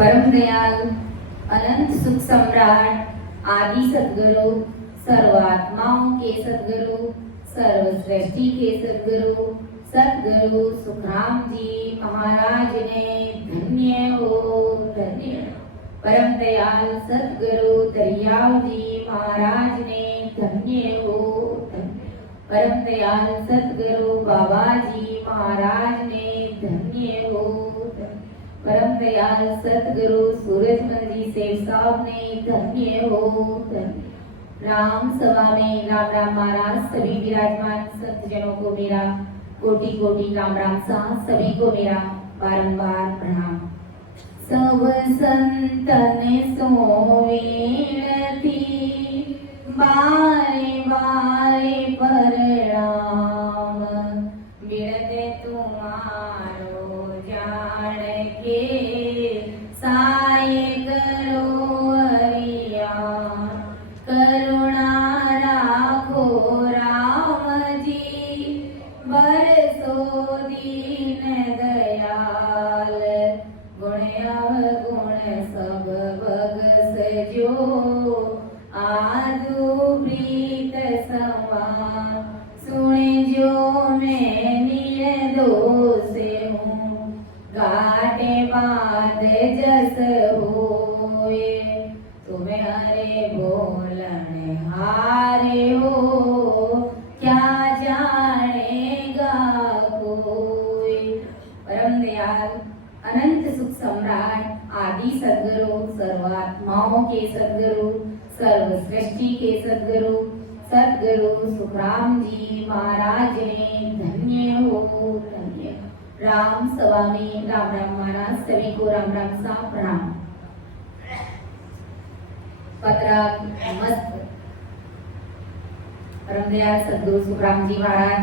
परम दयाल अनंत सुख सम्राट आदि सदगुरु सर्वात्माओं के सदगुरु सर्वश्रेष्ठी के सदगुरु सदगुरु सुखराम जी महाराज ने धन्य हो धन्य। परम दयाल सदगुरु दरियाव जी महाराज ने धन्य हो धन्य। परम दयाल सदगुरु बाबा जी महाराज ने धन्य हो धन्य। परम दयाल सतगुरु सूरजमल जी सेठ साहब ने धन्य हो धन्य। राम सभा में राम राम महाराज सभी विराजमान संतजनों को मेरा कोटि कोटि राम राम सा सभी को मेरा बारंबार प्रणाम। सब संतन सोवीन थी बारे बारे परणाम बिरदे तुम्हारो जान के साय करो हरिया करुणा राखो राम जी बरसो दीन दयाल गुण अवगुण सब भगस जो आदु प्रीत समा सुने जो मैं निर्दोष हूँ घाटे बात जस होए तुम्हें हरे बोलन हारे हो क्या जानेगा कोई। परम दयाल अनंत सुख सम्राट आदि सदगुरु सर्वात्माओं के सदगुरु सर्वश्रेष्ठी के सदगुरु सदगुरु सुखराम जी महाराज ने धन्य हो धन्य। राम सभा में राम राम महाराज सभी को राम राम सा प्रणाम। पत्रा मस्त परम दयाल सदगुरु सुखराम जी महाराज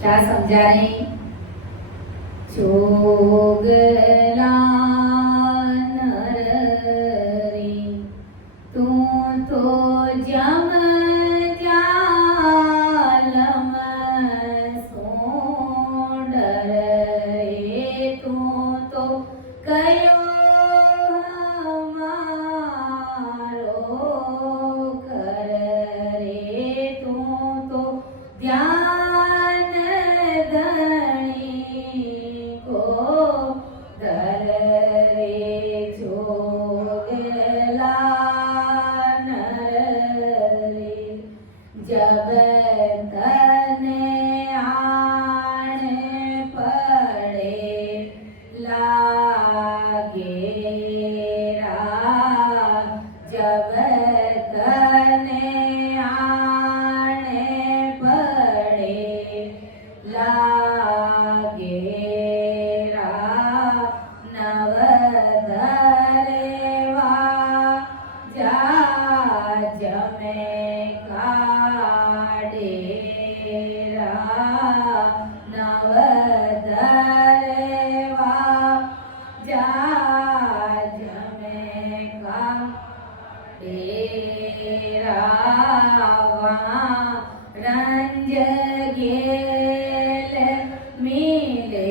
क्या समझा रहे। जोगला नर रे तू तो जम जालम सोंडर रे तू तो कयो हमारो कर रे तू तो ध्यान धनी को दर रे जोगला नर रे जब तन आन पड़े लागे जब तन आन पड़े लागे नव धरेवा जा जमे काडेरा नव धरेवा जा जमे काडेरा रंज गेल मिले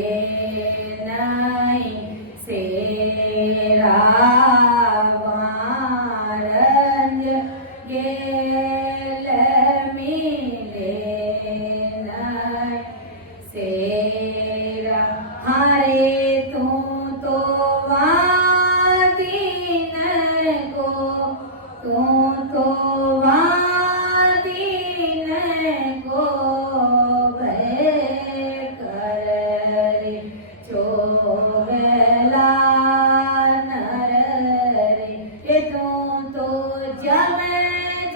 नहीं सेरा रंज गेल मिले नहीं सेरा हरे तू तो वादीन को तू तो वादीन को भय कर रे जोगला नर रे तू तो जम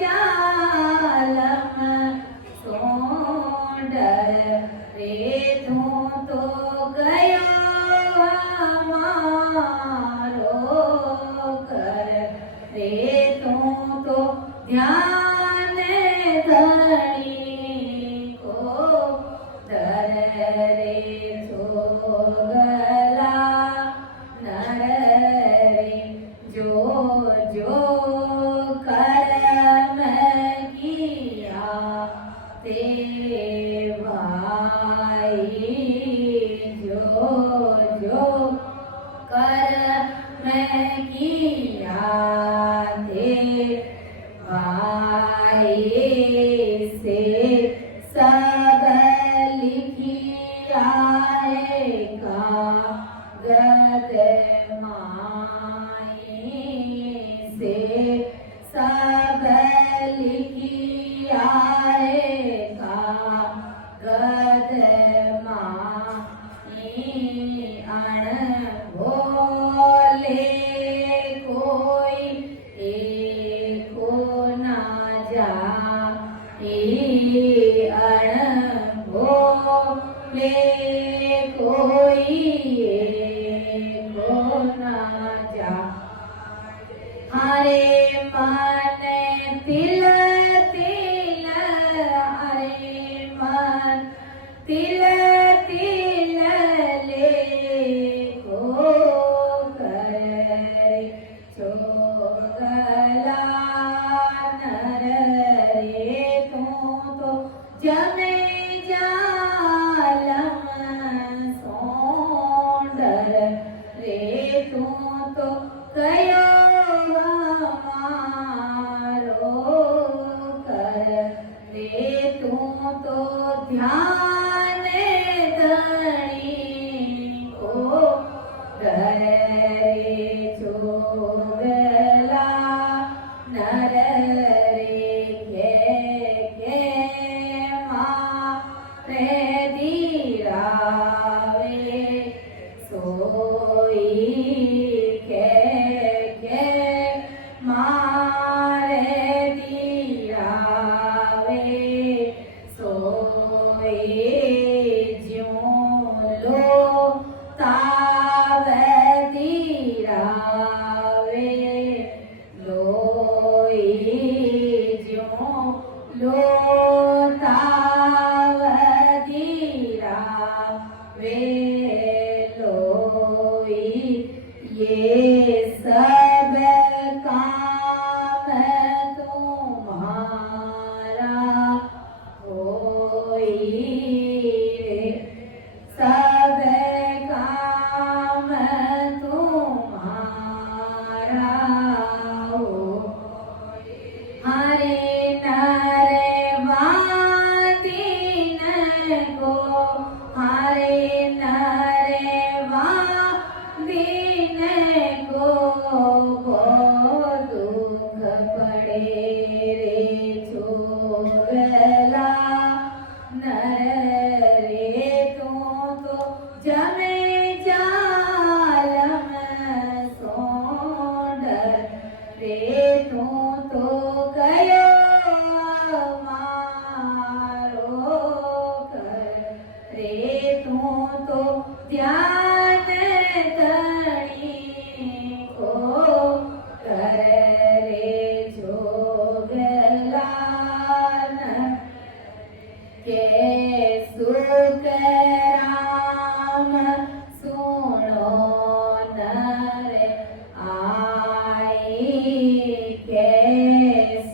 जालम सोंडर रे तू तो गयो हमारो कर रे तू तो ध्यान धनी को दर रे जोगला नर रे जो जो कर्म किया ते भाई जो जो मैं किया थे भाई से सब लिखिया है कागद माई से सब लिखिया है कागद माई अनभोले कोई एको ना जाए अनभोले कोई एको ना जाए हरे मन तिल तिल हरे मन तिल तिल ले को करे चोगला नर रे तू तो जमे जालम सोंडर रे तू तो कयो मारो कर रे तू तो ध्यान धणी को कर रे चोगला नर रे के मारे दीरावे सोई के मारे दीरावे सोई ज्यों लो तावे दीरावे लोई ज्यों लो तावे दीरावे लोई ये सब काम तुम्हारा होई रे सब काम तुम्हारा होई हरे नरे वादीन को हरे नरे वादीन को दुख पड़े रे चोगला नर रे तू तो जमे जालम सोंडर रे तू तो कयो मारो कर रे तू तो ध्यान धणी को कर रे जोगला के सुख राम सुनो नर आई के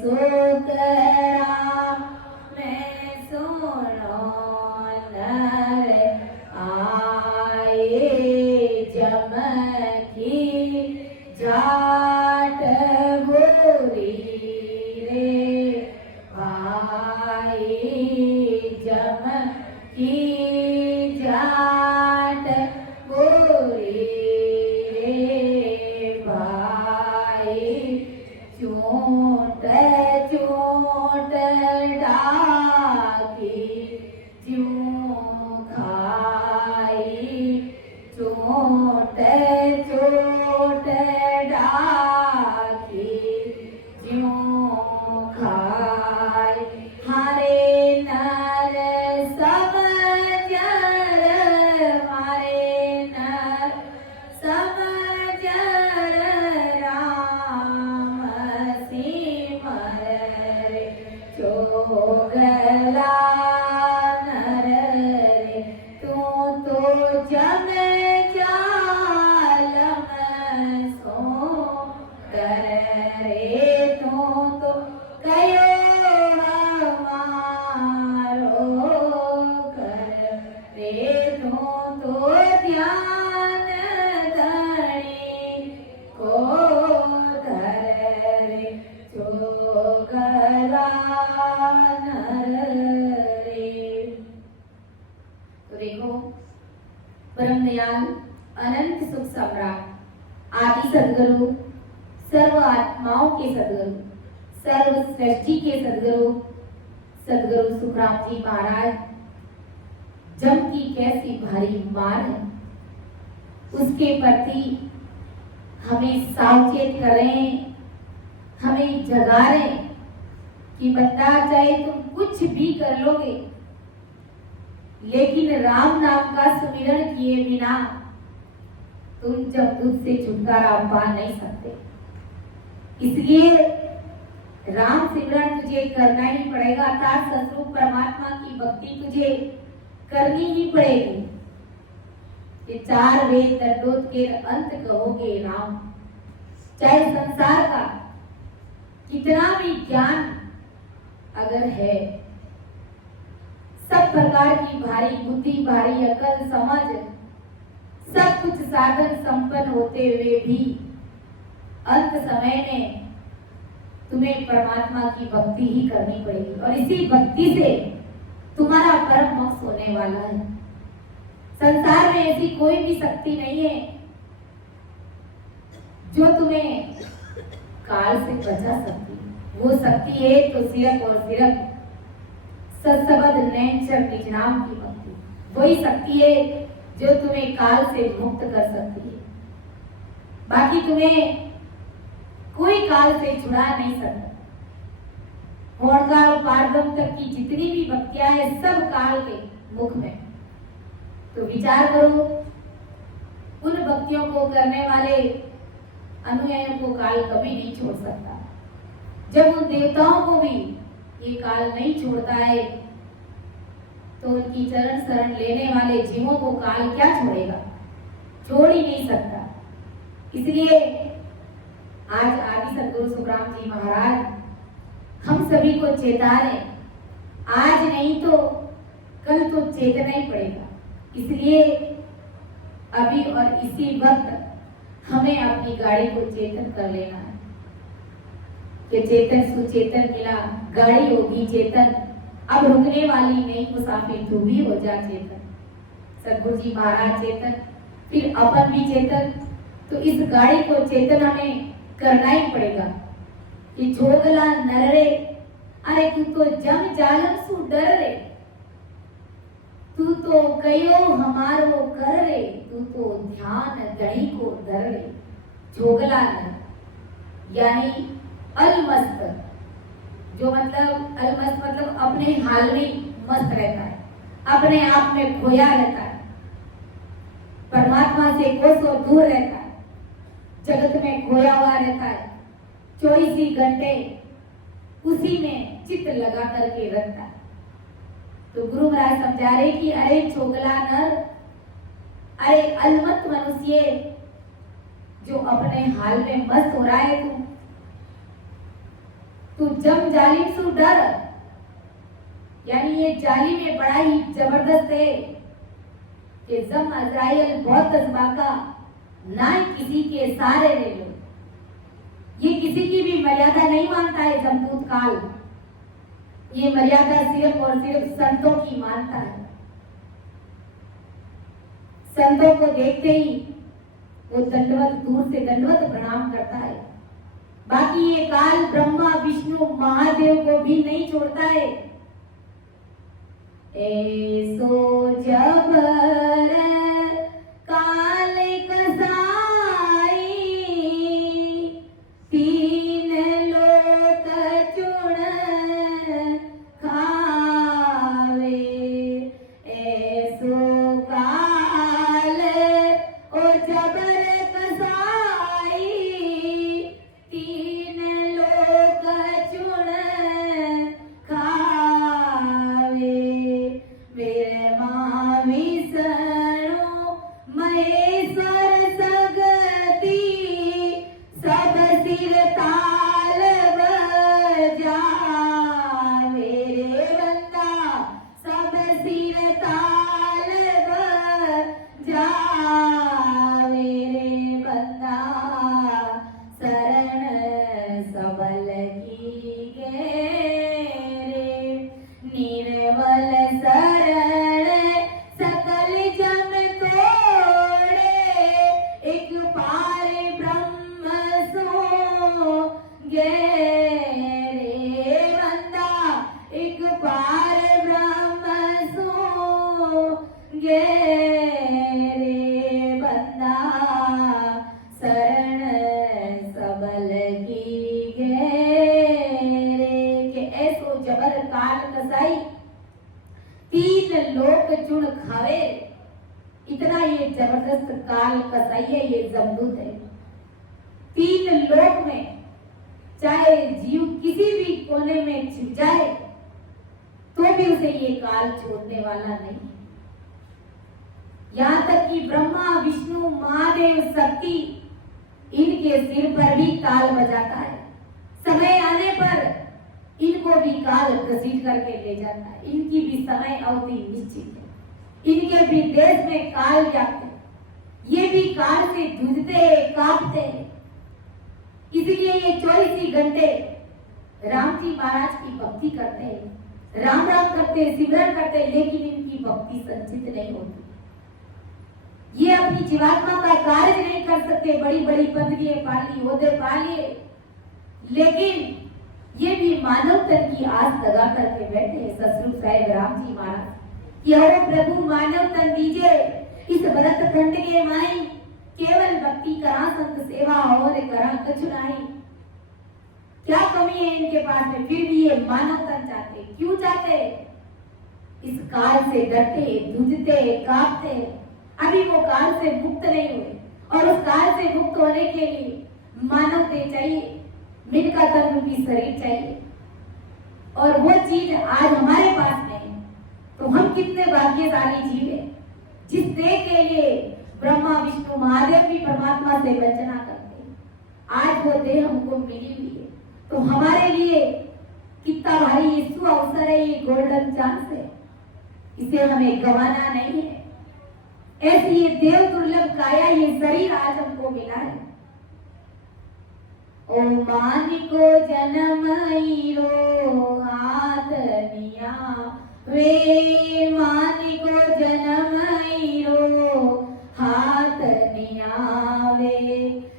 सुख राम मैं सुनो नर आए जमकी जाट गोरी रे भाई जमकी जाट गोरी रे भाई चोट चोट डाकी क्यों खाई चोट चोट डाकी क्यों खाई हरे नर सब जर हरे नर सब जर राम सिमर चोगला नर रे तू तो जम जालम दयाल अनंत सुख सम्राट आदि सद्गुरु सर्व आत्माओं के सद्गुरु सर्व सृष्टि के सद्गुरु सद्गुरु सुखराम जी महाराज जम की कैसी भारी मार है उसके प्रति हमें सावचेत करें, हमें जगाएं कि बता चाहे तुम कुछ भी कर लोगे लेकिन राम नाम का सुमिरन किए बिना तुम जमदूत से छुटकारा पा नहीं सकते। इसलिए राम सिमरन तुझे करना ही पड़ेगा, अर्थात सतरूप परमात्मा की भक्ति तुझे करनी ही पड़ेगी। ये चार वेद दंडोत के अंत कहोगे राम। चाहे संसार का कितना भी ज्ञान अगर है, सब प्रकार की भारी बुद्धि भारी अकल समझ सब कुछ साधन संपन्न होते हुए भी अंत समय में तुम्हें परमात्मा की भक्ति ही करनी पड़ेगी और इसी भक्ति से तुम्हारा परम मोक्ष होने वाला है। संसार में ऐसी कोई भी शक्ति नहीं है जो तुम्हें काल से बचा सकती है। वो शक्ति है तो सिर्फ और सिर्फ सत्सबद नैनचर निज नाम की भक्ति, वही शक्ति है जो तुम्हें काल से मुक्त कर सकती है। बाकी तुम्हें कोई काल से छुड़ा नहीं सकता। काल पारब्रह्म तक की जितनी भी भक्तियां है सब काल के मुख में। तो विचार करो, उन भक्तियों को करने वाले अनुयायियों को काल कभी नहीं छोड़ सकता। जब उन देवताओं को भी ये काल नहीं छोड़ता है तो उनकी चरण शरण लेने वाले जीवों को काल क्या छोड़ेगा, छोड़ ही नहीं सकता। इसलिए आज आदि सद्गुरु सुखराम जी महाराज हम सभी को चेता रहे, आज नहीं तो कल तो चेतना ही पड़ेगा। इसलिए अभी और इसी वक्त हमें अपनी गाड़ी को चेतन कर लेना है कि चेतन सुचेतन मिला, गाड़ी होगी चेतन, अब रुकने वाली नहीं, मुसाफिर तू भी हो जा चेतन। सद्गुरु जी महाराज चेतन, फिर अपन भी चेतन। तो इस गाड़ी को चेतन हमें करना ही पड़ेगा कि जोगला नर रे, अरे तू तो जम जालम सु डर रे, तू तो कयो हमारो कर रे, तू तो ध्यान दड़ी को धर रे। जोगला नर यानी अलमस्त, जो मतलब अलमस्त मतलब अपने हाल में मस्त रहता है, अपने आप में खोया रहता है, परमात्मा से कोसों दूर रहता है, जगत में खोया हुआ रहता है, 24 घंटे उसी में चित्त लगा करके रखता है। तो गुरु महाराज समझा रहे कि अरे चोगला नर, अरे अलमत मनुष्य जो अपने हाल में मस्त हो रहा है, तू जम जालिम सु डर, यानी ये जालिम में बड़ा ही जबरदस्त है कि जम अजराइल बहुत अजबाका ना किसी के सारे ले लो। ये किसी की भी मर्यादा नहीं मानता है जमदूत काल, ये मर्यादा सिर्फ और सिर्फ संतों की मानता है। संतों को देखते ही वो दंडवत, दूर से दंडवत प्रणाम करता है। बाकी ये काल ब्रह्मा विष्णु महादेव को भी नहीं छोड़ता है। ऐसो जबर काल कसाई, तीन लोक चुन खावे। ऐसो काल ओ जबर कसाई, तीन लोक चुन खावे। मेरे माँ विष्णु महेश्वर सगती, सब सिर ताल बजा। मेरे बंदा सब सिर ताल बजा। मेरे काल कसाई ये जमदूत है। 3 लोक में चाहे जीव किसी भी कोने में छिप जाए तो भी उसे ये काल छोड़ने वाला नहीं। यहाँ तक कि ब्रह्मा, विष्णु, महादेव, शक्ति, इनके सिर पर भी काल बजाता है। समय आने पर इनको भी काल घसीट करके ले जाता है। इनकी भी समय अवधि निश्चित है। इनके भी देश में काल व्याप्त है। ये भी काल से जूझते हैं, कांपते हैं। इसलिए ये 24 ही घंटे राम जी महाराज की भक्ति करते हैं, राम राम करते हैं, सिमरन करते हैं, लेकिन इनकी भक्ति संचित नहीं होती। ये अपनी जीवात्मा का कार्य नहीं कर सकते। बड़ी बड़ी पदवियां पाली, ओहदे पालिए, लेकिन ये भी मानव तन की आस लगा करके बैठे हैं ससुर साहेब राम जी महाराज कि हो प्रभु मानव तन दीजिए, इस भरत खंड के माई केवल भक्ति करा, संत सेवा और करा कछु नहीं। क्या कमी है इनके पास में, फिर भी ये मानव तन चाहते। क्यों चाहते? इस काल से डरते, जूझते, कांपते। अभी वो काल से मुक्त नहीं हुए और उस काल से मुक्त होने के लिए मानव देह चाहिए, मिनका तन रूपी शरीर चाहिए। और वो चीज आज हमारे पास में है। तो हम कितने भाग्यशाली जीव हैं जिस देह के लिए ब्रह्मा, विष्णु, महादेव भी परमात्मा से वंचना करते हैं। आज वो देह हमको मिली हुई है, तो हमारे लिए कितना भारी ये अवसर है, ये गोल्डन चांस है। इसे हमें गंवाना नहीं है। ऐसी ये देव दुर्लभ काया, ये शरीर आज हमको मिला है। ओ मानिको जन्म रो हाथ निया वे, मानिको जन्म रो हाथ निया वे,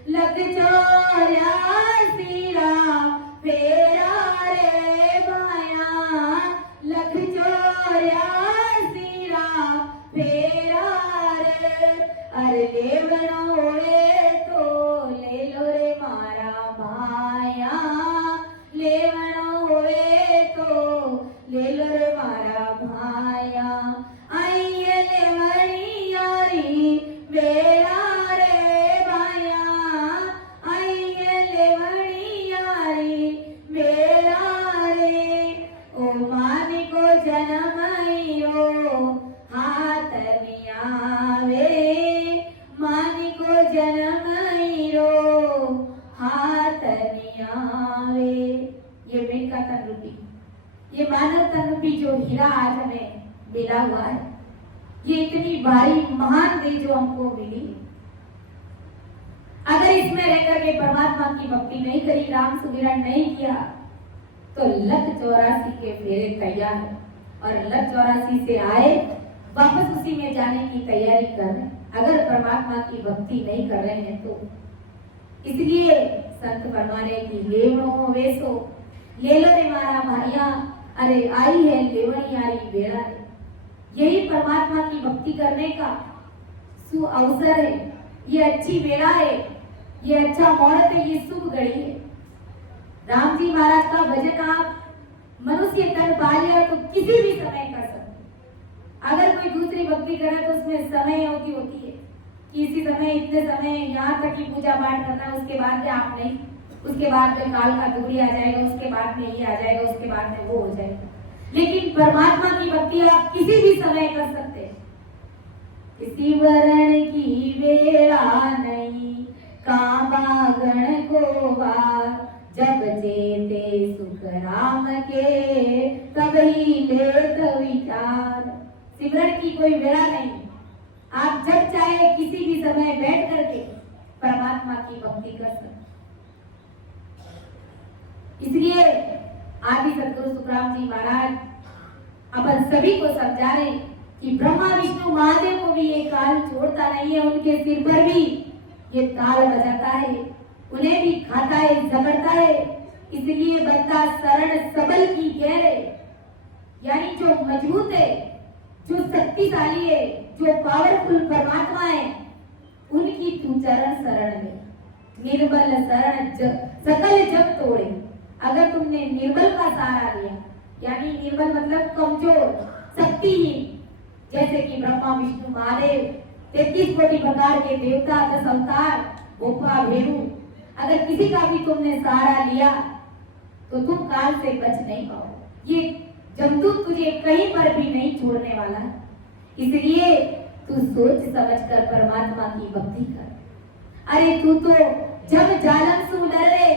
लग 84 फेरा रे माया, लग 84 फेरा रे। अरे लेवनो रे तो ले लो रे मारा भाया, लेवनो रे तो ले लो रे मारा भाया। आइए लेवनी यारी बेरा रे भाया, आइए लेवनी यारी बेरा रे। ओ मानिको जन्म रो हाथ नियावे, मानिको जन्म रो हाथ नियावे। ये मेनका तन रूपी, ये मानव तन रूपी जो हीरा आज हमें मिला हुआ है, ये इतनी भारी महान देह जो हमको मिली, अगर इसमें रहकर के परमात्मा की भक्ति नहीं करी, राम सुमिरन नहीं किया, तो 184 के फेरे तैयार है। और 184 से आए वापस उसी में जाने की तैयारी कर रहे हैं, अगर परमात्मा की भक्ति नहीं कर रहे हैं तो। इसलिए संत फरमा रहे कि लेवनो वेसो, ले लो रे मारा भाइया, अरे आई है लेवनी यारी बेड़ा रे। यही परमात्मा की भक्ति करने का सु अवसर है, ये अच्छी बेड़ा है, ये अच्छा मुहूर्त है, ये शुभ घड़ी है। राम जी महाराज का भजन आप मनुष्य तन पा लिया तो किसी भी समय कर सकते। अगर कोई दूसरी भक्ति करे तो उसमें समय होती है कि इसी समय, इतने समय, यहाँ तक की पूजा पाठ करना, उसके बाद में आप नहीं, उसके बाद में काल का दुगड़ी आ जाएगा, उसके बाद में ये आ जाएगा, उसके बाद में वो हो जाएगा। लेकिन परमात्मा की भक्ति आप किसी भी समय कर सकते हैं। किसी वरण की वेला नहीं, कामा गण को बार, जब जेते सुख राम के, तब ही लेत विचार। सिमरन की कोई वेला नहीं, आप जब चाहे किसी भी समय बैठ करके परमात्मा की भक्ति कर सकते। इसलिए आदि सदगुरु सुखराम जी महाराज अपन सभी को समझा रहे कि ब्रह्मा, विष्णु, महादेव को भी ये काल छोड़ता नहीं है। उनके सिर पर भी ये ताल बजाता है, उन्हें भी खाता है, जबरता है। इसलिए बंदा शरण सबल की गहरे, यानी जो मजबूत है, जो शक्तिशाली है, जो पावरफुल परमात्मा है, उनकी तू चरण शरण में। निर्बल शरण सकल जग तोड़े। अगर तुमने निर्बल का सहारा लिया, यानी निर्बल मतलब कमजोर, शक्तिहीन, जैसे कि ब्रह्मा, विष्णु, महादेव, 33 कोटि प्रकार के देवता, 10 अवतार, गोपा भेड़ू, अगर किसी का भी तुमने सहारा लिया तो तुम काल से बच नहीं पाओ। ये जमदूत तुझे कहीं पर भी नहीं छोड़ने वाला। इसलिए तू सोच समझकर परमात्मा की भक्ति कर। अरे तू तो जब जालम सु डरे,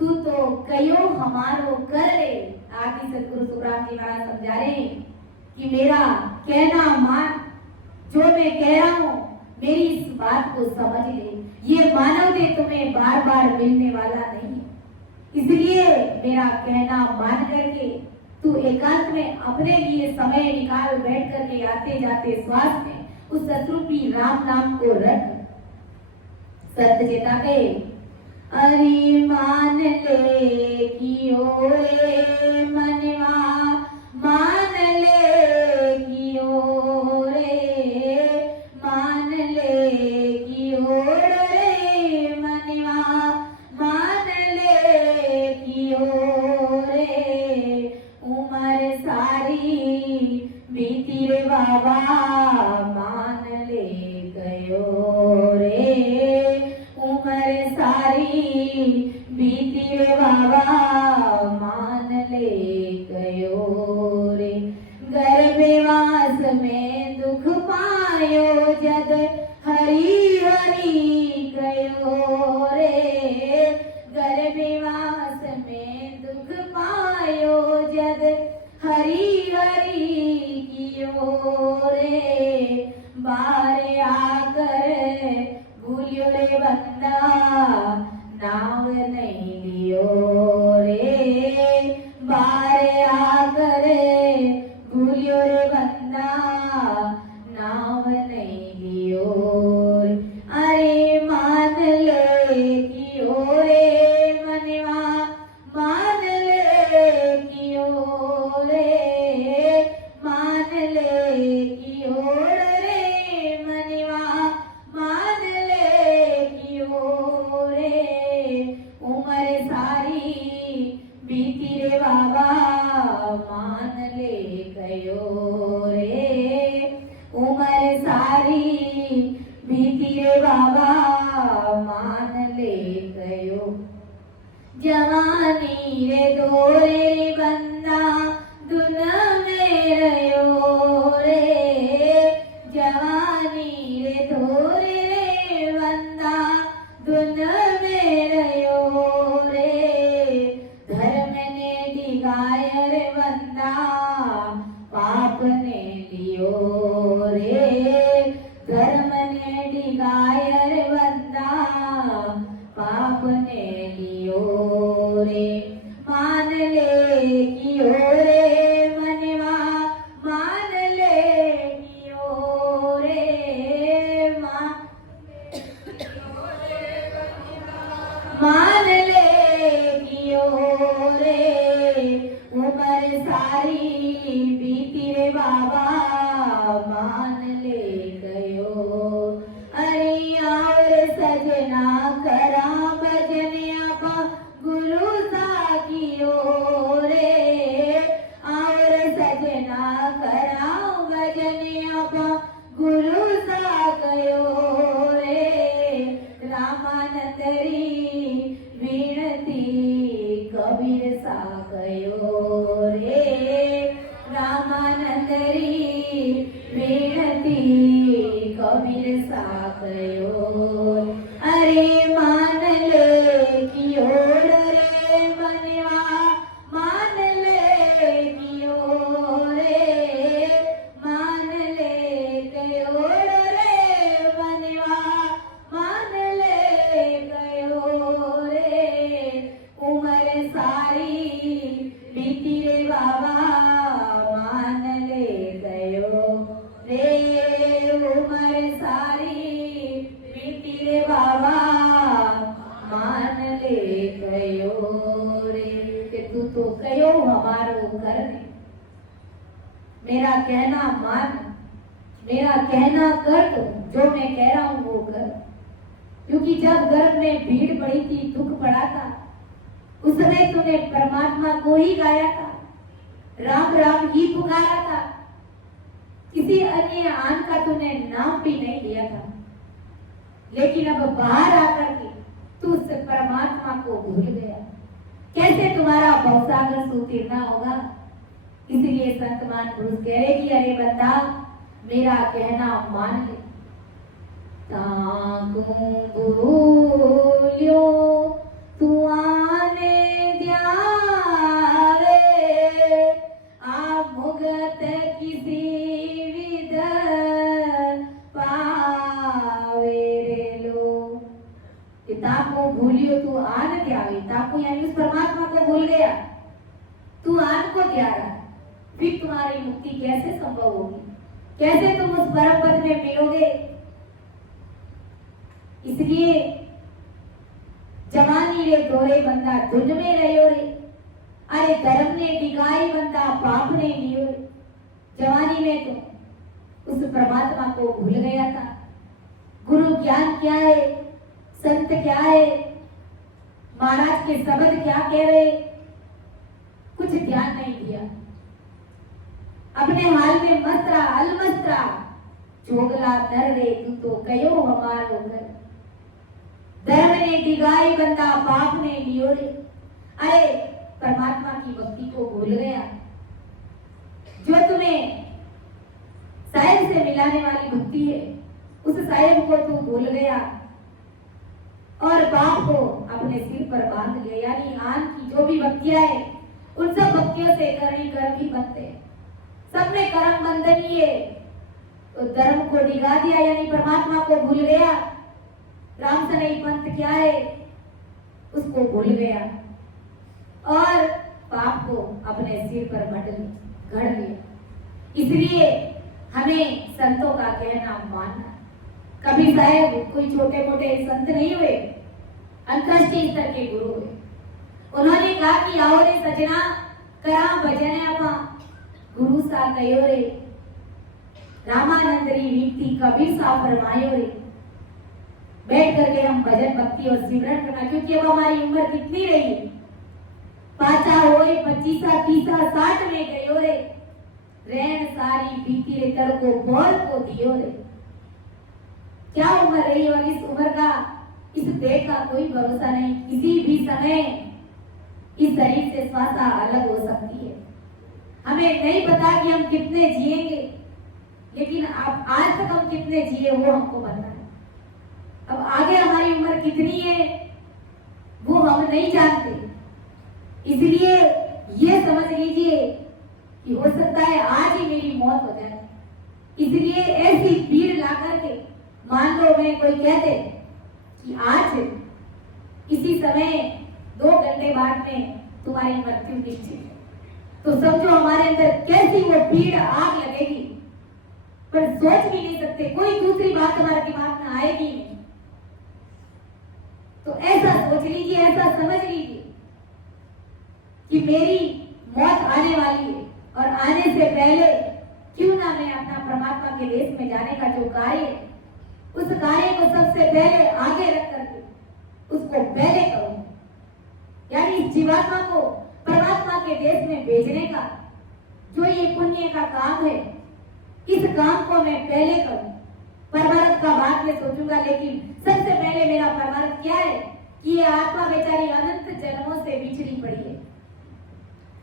तू तो कयो हमारो कर रे। आदि सदगुरु सुखराम जी महाराज समझा रहे कि मेरा कहना मान, जो मैं कह रहा हूँ मेरी इस बात को समझ ले। ये मानव देह तुम्हें बार बार मिलने वाला नहीं, इसलिए मेरा कहना मान करके तू एकांत में अपने लिए समय निकाल बैठ करके आते जाते श्वास में उस सतरूपी राम नाम को रख। सत्य चेता के अरे मान ले कि ओरे मनवा, मान ले कि ओरे, मान ले कि ओरे मनवा, मान ले कि ओरे। उम्र सारी बीती रे बाबा, मान ले गयो रे। उम्र सारी बीती रे बाबा, मान ले गयो रे। गर्भवास में दुख पायो जद, हरि हरि गयो रे। गर्भवास में दुख पायो जद, हरि हरि कियो रे। बारे आकर भूलियो रे बंदा, नाम नहीं लियो रे। बारे आकर भूलियो रे बंदा, नाम नहीं लियो रे। अरे मान ले कि ओरे मनवा, मान ले कि ओरे, मान ले कि ओरे मनवा, मान ले कि ओरे। उम्र सारी बीती रे बाबा, मान ले गयो रे। उम्र सारी बीती रे बाबा, मान ले गयो। जवानी रे दोरे बंदा, दुन में रयो रे। जवानी रे दोरे रे बंदा, दुन में रयो रे। धर्म ने दिगाय रे बंदा, पाप ने लियो रे। धर्म ने दिगाय रे बंदा, पाप ने लियो रे। मान ले कि ओरे मनवा, मान ले कि ओरे, मान ले कि ओरे। उम्र सारी बीती रे बाबा, मान ले गयो। अरे और सजना करा भजन आपा, गुरु सा कियो रे। और सजना करा भजन आपा, गुरु सा कयो रे। रामानंदरी विनती कबीर सा कयो रे। रामानंदरी विनती कबीर सा कयो। अरे मान ले कि ओरे मनवा, मान ले कि ओरे, मान ले गयो रे मनवा, मान ले गयो रे। उम्र सारी बीती रे बाबा, मान ले गयो रे। उम्र सारी बीती रे बाबा, मान ले गयो रे। कि तू तो कयो हमारो कर दे। मेरा कहना मान, मेरा कहना कर, तो जो मैं कह रहा हूँ वो कर। क्योंकि जब गर्भ में भीड़ पड़ी थी, दुख पड़ा था, उस समय तूने परमात्मा को ही गाया था, राम राम ही पुकारा था। किसी अन्य आन का तूने नाम भी नहीं लिया था, लेकिन अब बाहर आकर के तू उस परमात्मा को भूल गया। कैसे तुम्हारा भवसागर सुतीर्णा होगा? इसलिए संत महापुरुष कह रहे कि अरे बंदा मेरा कहना मान ले। ताकू बोलियो तू आने द्यावे, आ मुगत किसी विध पावे रे लो। ताको भूलियो तू आन द्यावे, ताको यानी उस परमात्मा को भूल गया, तू आन को द्या रहा, फिर तुम्हारी मुक्ति कैसे संभव होगी? कैसे तुम उस परम पद में मिलोगे? इसलिए जवानी रे दोरे बंदा धुन में रहो रे, अरे धर्म ने डिगाई बंदा पाप ने लियो रे। जवानी में तो उस परमात्मा को भूल गया था। गुरु ज्ञान क्या है, संत क्या है, महाराज के शब्द क्या कह रहे, कुछ ध्यान नहीं दिया। अपने हाल में मस्त रहा, अलमस्त रहा। चोगला नर रे तू तो कयो हमारो घर, धर्म ने डिगाई बंदा पाप ने लियो रे। अरे परमात्मा की भक्ति को भूल गया, जो तुम्हें साहिब से मिलाने वाली भक्ति है, उस साहिब को तू भूल गया और पाप को अपने सिर पर बांध लिया। यानी आन की जो भी भक्तियां है, उन सब भक्तियों से करनी कर्म ही बनते हैं, सब में कर्म बंधन ही है। तो धर्म को डिगा दिया, यानी परमात्मा को भूल गया। राम सनई पंथ क्या है, उसको भूल गया और पाप को अपने सिर पर गढ़ लिया। इसलिए हमें संतों का कहना मानना। कभी साहब कोई छोटे मोटे संत नहीं हुए, अंतरराष्ट्रीय स्तर के गुरु हुए। उन्होंने कहा कि आओ रे सजना करा भजन अपा, गुरु सा कयो रे, रामानंद री रीति कबीर सा फरमायो रे। बैठ करके हम भजन भक्ति और सिमरन करना, क्योंकि अब हमारी उम्र कितनी रही, पाचा होए 25 30 60 में गयो रे, रैन सारी बीती रे कर को बोल को दियो रे। क्या उम्र रही और इस उम्र का, इस देह का कोई भरोसा नहीं। किसी भी समय इस शरीर से श्वासा अलग हो सकती है। हमें नहीं पता कि हम कितने जिएंगे, लेकिन अब आज तक हम कितने जिए वो हमको पता है। अब आगे हमारी उम्र कितनी है वो हम नहीं जानते। इसलिए ये समझ लीजिए कि हो सकता है आज ही मेरी मौत हो जाए। इसलिए ऐसी भीड़ ला करके, मान लो मैं कोई कहते कि आज इसी समय 2 घंटे बाद में तुम्हारी मृत्यु निश्चित है, तो समझो हमारे अंदर कैसी वो भीड़ आग लगेगी। पर सोच भी नहीं सकते, कोई दूसरी बात हमारे दिमाग में आएगी नहीं। तो ऐसा सोच लीजिए, ऐसा समझ लीजिए कि मेरी मौत आने वाली है और आने से पहले क्यों ना मैं अपना परमात्मा के देश में जाने का जो कार्य है, उस कार्य को सबसे पहले आगे रख करके उसको पहले करूं। यानी इस जीवात्मा को परमात्मा के देश में भेजने का जो ये पुण्य का काम है, इस काम को मैं पहले करूं। परमार्थ का बाद में सोचूंगा, लेकिन सबसे पहले मेरा परमार्थ क्या है कि ये आत्मा बेचारी अनंत जन्मों से बिछड़ी पड़ी है,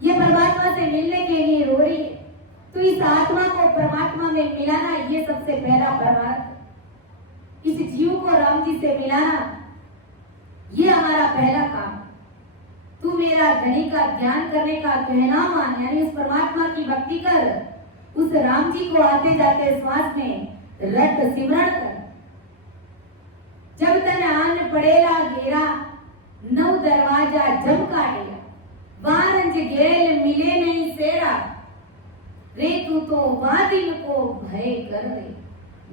ये परमात्मा से मिलने के लिए रो रही है। तो इस आत्मा को परमात्मा में मिलाना, ये सबसे पहला परमार्थ। इस जीव को राम जी से मिलाना, ये हमारा पहला काम। तू मेरा धनी का ध्यान करने का कहना मान, यानी उस परमात्मा की भक्ति कर, उस राम जी को आते जाते श्वास में रट सिमरण कर। जब तन आन पड़ेला घेरा, 9 दरवाजा जम काटेगा, वारंज गेल मिले नहीं सेरा, रे तू तो वादिन को भय कर रे,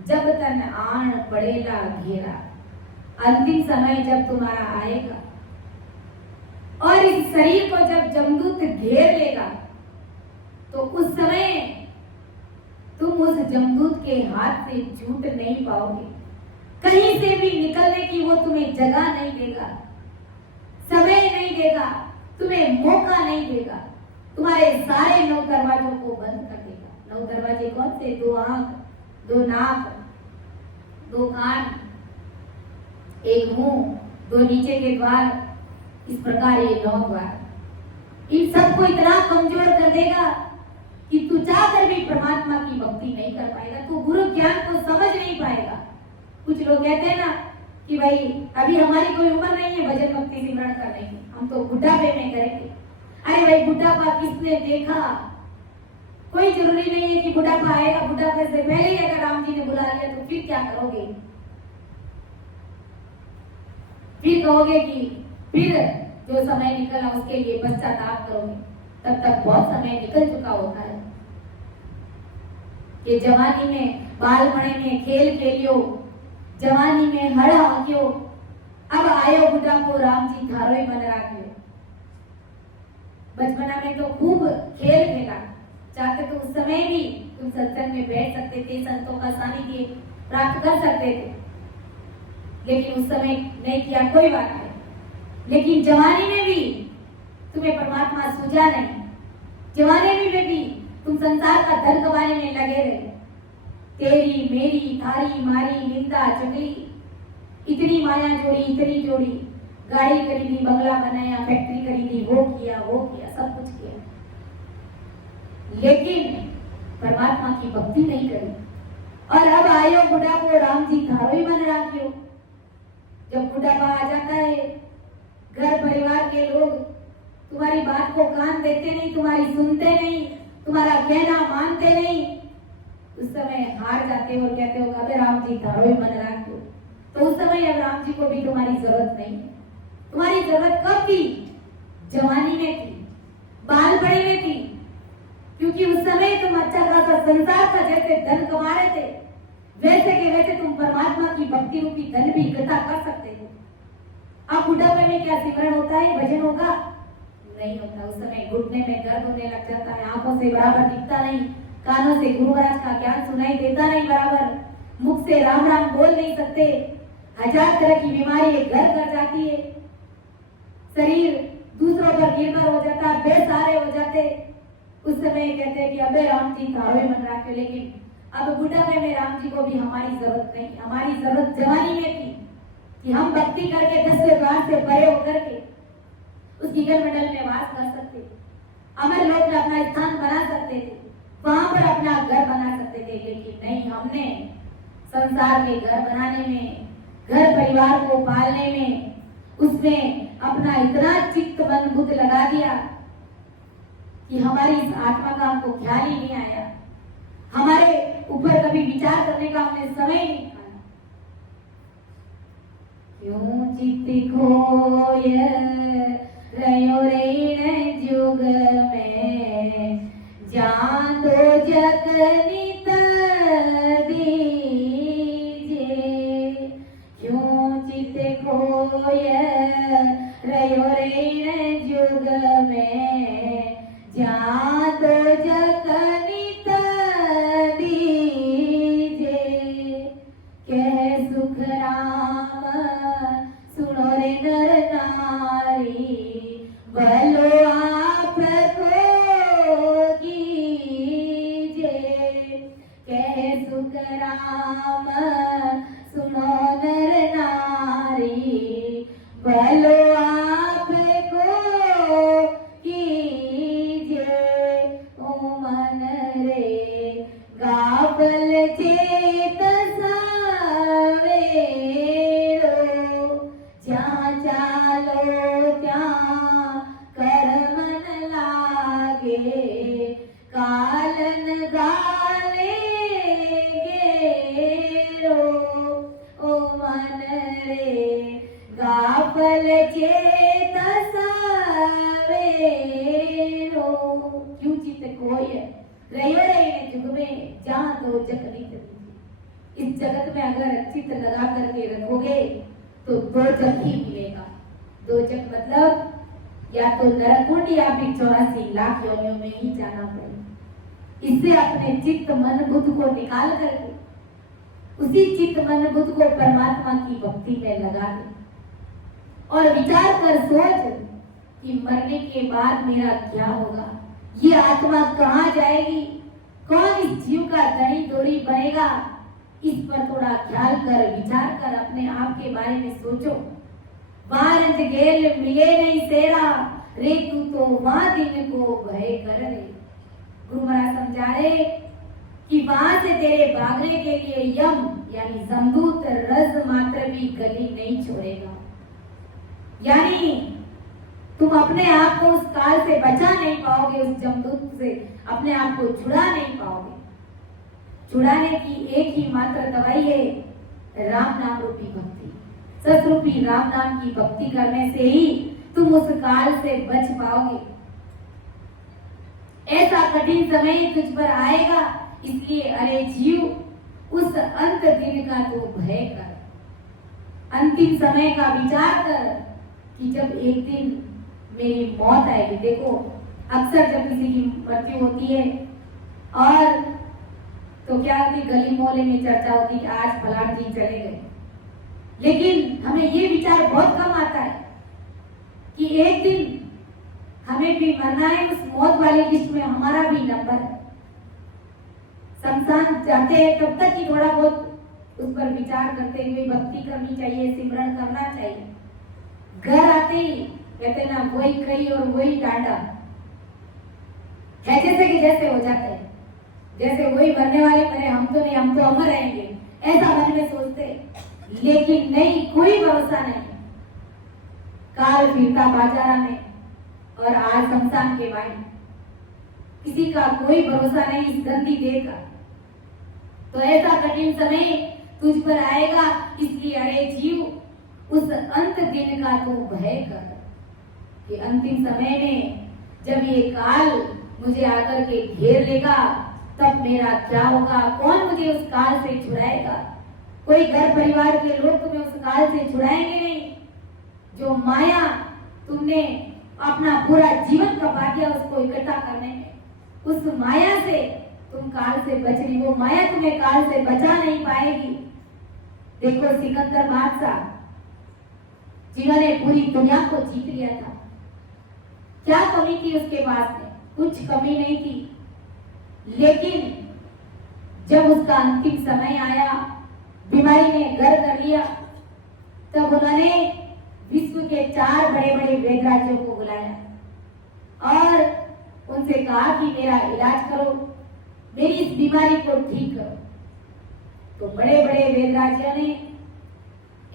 जब तन आन पड़ेला घेरा। अंतिम समय जब तुम्हारा आएगा और इस शरीर को जब जमदूत घेर लेगा, तो उस समय तुम उस जमदूत के हाथ से छूट नहीं पाओगे। कहीं से भी निकलने की वो तुम्हें जगह नहीं देगा, समय नहीं देगा, तुम्हें मौका नहीं देगा, तुम्हारे सारे 9 दरवाजों को बंद कर देगा। 9 दरवाजे कौन से? 2 आंख, 2 नाक, 2 कान, 1 मुंह, 2 नीचे के द्वार, इस प्रकार ये 9 द्वार। इन सबको इतना कमजोर कर देगा कि तू चाहकर भी परमात्मा की भक्ति नहीं कर पाएगा, तू गुरु ज्ञान को समझ नहीं पाएगा। कुछ लोग कहते हैं ना कि भाई अभी हमारी कोई उम्र नहीं है भजन भक्ति सिमरण करने की, हम तो बुढ़ापे में करेंगे। अरे भाई बुढ़ापा किसने देखा? कोई जरूरी नहीं है कि बुढ़ापा आएगा, बुढ़ापे से पहले ही अगर राम जी ने बुला लिया तो फिर क्या करोगे? फिर कहोगे कि फिर जो समय निकला उसके लिए पश्चाताप करोगे। तब तक बहुत समय निकल चुका होता है। ये जवानी में बालपणे में खेल खेलियो, जवानी में हड़ हाकियो, अब आयो बुढ़ापो राम जी थारो ही मन राख्यो। बचपना में तो खूब खेल खेला, चाहते तो उस समय भी तुम सत्संग में बैठ सकते थे, संतों का सानिध्य प्राप्त कर सकते थे, लेकिन उस समय नहीं किया, कोई बात नहीं। लेकिन जवानी में भी तुम्हें परमात्मा सूझा नहीं, जवानी में भी तुम संसार का धन कमाने में लगे रहे। तेरी मेरी थारी मारी निंदा चुगली, इतनी माया जोड़ी, इतनी जोड़ी, गाड़ी खरीदी, बंगला बनाया, फैक्ट्री खरीदी, वो किया, सब कुछ किया, लेकिन परमात्मा की भक्ति नहीं करी। और अब आयो बुढ़ापो राम जी थारो ही मन राख्यो। जब बुढ़ापा आ जाता है, घर परिवार के लोग तुम्हारी बात को कान देते नहीं, तुम्हारी सुनते नहीं, तुम्हारा कहना मानते नहीं, उस समय हार जाते हो और कहते हो अबे राम जी थारो ही मन राख्यो। तो उस समय अब राम जी को भी तुम्हारी जरूरत नहीं है। तुम्हारी जरूरत कब थी? जवानी में थी, बालपणे में थी, क्योंकि उस समय तुम अच्छा खासा संसार का जैसे धन कमा रहे थे, वैसे के वैसे तुम परमात्मा की भक्ति रूपी धन भी इकट्ठा कर सकते हो। अब बुढ़ापे में क्या सिमरण होता है, भजन होगा? नहीं होता। उस समय घुटने में दर्द होने लग जाता है, आंखों से बराबर दिखता नहीं, कानों से गुरु महाराज का ज्ञान सुनाई देता नहीं बराबर, मुख से राम राम बोल नहीं सकते, 1000 तरह की बीमारी घर कर जाती है, शरीर दूसरों पर निर्भर हो जाता, बेसहारे हो जाते। उस समय कहते हैं कि अबे राम जी थारो ही मन राख्यो। लेकिन अब बुढ़ापे में राम जी को भी हमारी जरूरत नहीं, हमारी जरूरत जवानी में थी कि हम भक्ति करके 10 व्यवहार से परे होकर के उस गगन मंडल में वास कर सकते, अमर लोक में अपना स्थान बना सकते थे, वहां पर अपना घर बना सकते थे। लेकिन नहीं, हमने संसार के घर बनाने में, घर परिवार को पालने में, उसमें अपना इतना चित्त मन बुद्ध लगा दिया कि हमारी इस आत्मा का हमको ख्याल ही नहीं आया, हमारे ऊपर कभी विचार करने का हमने समय नहीं पाया। क्यों चित्त खोय रयो रे जुग में, जान दो जग नित दीजे। क्यों चित्त खोय रयो रे जुग में, जान दो जग नित दीजे। कह सुख राम सुनो रे नर नारी, भलो आप को कीजे। कह सुख राम सुनो नर नारी, भलो आप को कीजे। ओ मन रे गावल चेत सवेरो, ज्यां चालो त्यां कर मन लागे, कालन गाले गेरो। ओ मन रे गावल चेत सवेरो। क्यों चित्त खोय रयो रे जुग में, जहां तो जग नित दीजे। इस जगत में अगर चित्त लगा करके रखोगे तो 2 जग ही मिलेगा। 2 जग मतलब या तो नरकुंड या फिर 84 लाख योनियों में ही जाना पड़ेगा। इससे अपने चित्त मन बुद्ध को निकाल करके उसी चित्त मन बुद्ध को परमात्मा की भक्ति में लगा दे और विचार कर सोच कि मरने के बाद मेरा क्या होगा, ये आत्मा कहाँ जाएगी, कौन इस जीव का धनी दोरी बनेगा? इस पर थोड़ा ख्याल कर, विचार कर, अपने आप के बारे में सोचो। बारंज गेल मिले नहीं सेरा, रे तू तो वहां दिन को भय कर रे। गुरु महाराज समझा रहे कि वहां से तेरे भागने के लिए यम यानी जमदूत रज मात्र भी गली नहीं छोड़ेगा। यानी तुम अपने आप को उस काल से बचा नहीं पाओगे, उस जमदूत से अपने आप को छुड़ा नहीं पाओगे। छुड़ाने की एक ही मात्र दवाई है राम नाम रूपी भक्ति। सतरूपी राम नाम की भक्ति करने से ही तुम उस काल से बच पाओगे। ऐसा कठिन समय तुझ पर आएगा, इसलिए अरे जीव उस अंत दिन का तू भय कर। अंतिम समय का विचार कर कि जब एक दिन मेरी मौत आएगी। देखो अक्सर जब किसी की मृत्यु होती है और तो क्या होती, गली मोहल्ले में चर्चा होती कि आज फलान जी चले गए, लेकिन हमें ये विचार बहुत कम आता है कि एक दिन हमें भी मरना है, उस मौत वाली लिस्ट में हमारा भी नंबर है। शमशान जाते हैं तब तक ही थोड़ा बहुत उस पर विचार करते हुए भक्ति करनी चाहिए, सिमरन करना चाहिए। घर आते ही कहते ना वही कही और वही डांडा, जैसे कि जैसे हो जाते हैं, जैसे वही मरने वाले मरे, हम तो नहीं, हम तो अमर रहेंगे, ऐसा मन में सोचते। लेकिन नहीं, कोई भरोसा नहीं। काल फिरता बाजारा में और आज शमशान के बाहर, किसी का कोई भरोसा नहीं इस गंदी देह का। तो ऐसा कठिन समय तुझ पर आएगा, इसलिए अरे जीव उस अंत दिन का तू भय कर कि अंतिम समय में जब ये काल मुझे आकर के घेर लेगा तब मेरा क्या होगा? कौन मुझे उस काल से छुड़ाएगा? कोई घर परिवार के लोग तुम्हें उस काल से छुड़ाएंगे नहीं। जो माया तुमने अपना पूरा जीवन कमा दिया उसको इकट्ठा करने में, उस माया से तुम काल से बच रही, वो माया तुम्हें काल से बचा नहीं पाएगी। देखो सिकंदर बादशाह जिन्होंने पूरी दुनिया को जीत लिया था, क्या कमी थी उसके पास में? कुछ कमी नहीं थी। लेकिन जब उसका अंतिम समय आया, बीमारी ने घर कर लिया, तब उन्होंने विश्व के 4 बड़े बड़े वेदराजों को बुलाया और उनसे कहा कि मेरा इलाज करो, मेरी इस बीमारी को ठीक करो। तो बड़े बड़े वेदराजों ने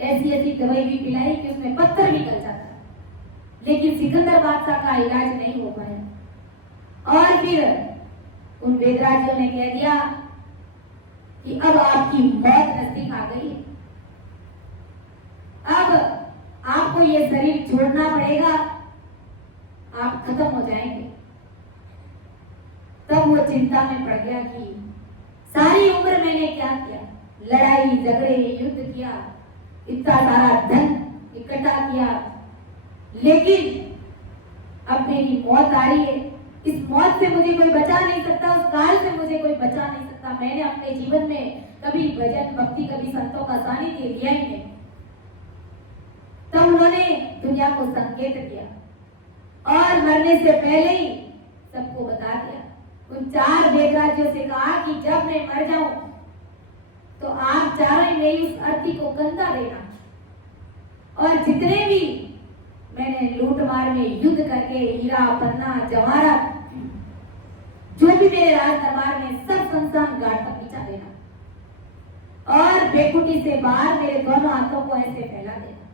ऐसी ऐसी दवाई भी पिलाई कि उसमें पत्थर भी गल जाता, लेकिन सिकंदर बादशाह का इलाज नहीं हो पाया। और फिर उन वेदराजों ने कह दिया कि अब आपकी मौत नजदीक आ गई है, अब आपको ये शरीर छोड़ना पड़ेगा, आप खत्म हो जाएंगे। तब वो चिंता में पड़ गया कि सारी उम्र मैंने क्या किया, लड़ाई झगड़े युद्ध किया, इतना सारा धन इकट्ठा किया, लेकिन अब मेरी मौत आ रही है। इस मौत से मुझे कोई बचा नहीं सकता, उस काल से मुझे कोई बचा नहीं सकता। मैंने अपने जीवन में कभी भजन भक्ति, कभी संतों का सानिध्य लिया ही नहीं। तब उन्होंने दुनिया को संकेत दिया और मरने से पहले ही सबको बता दिया। उन 4 वेदराजों से कहा कि जब मैं मर जाऊं तो आप चारों ही मेरी उस अर्थी को कंधा देना, और जितने भी मैंने लूट मार में युद्ध करके हीरा पन्ना जवाहरात जो भी मेरे राज दरबार में, सब शमशान घाट पर पहुंचा देना और बेकुटी से बाहर मेरे दोनों हाथों को ऐसे फैला देना।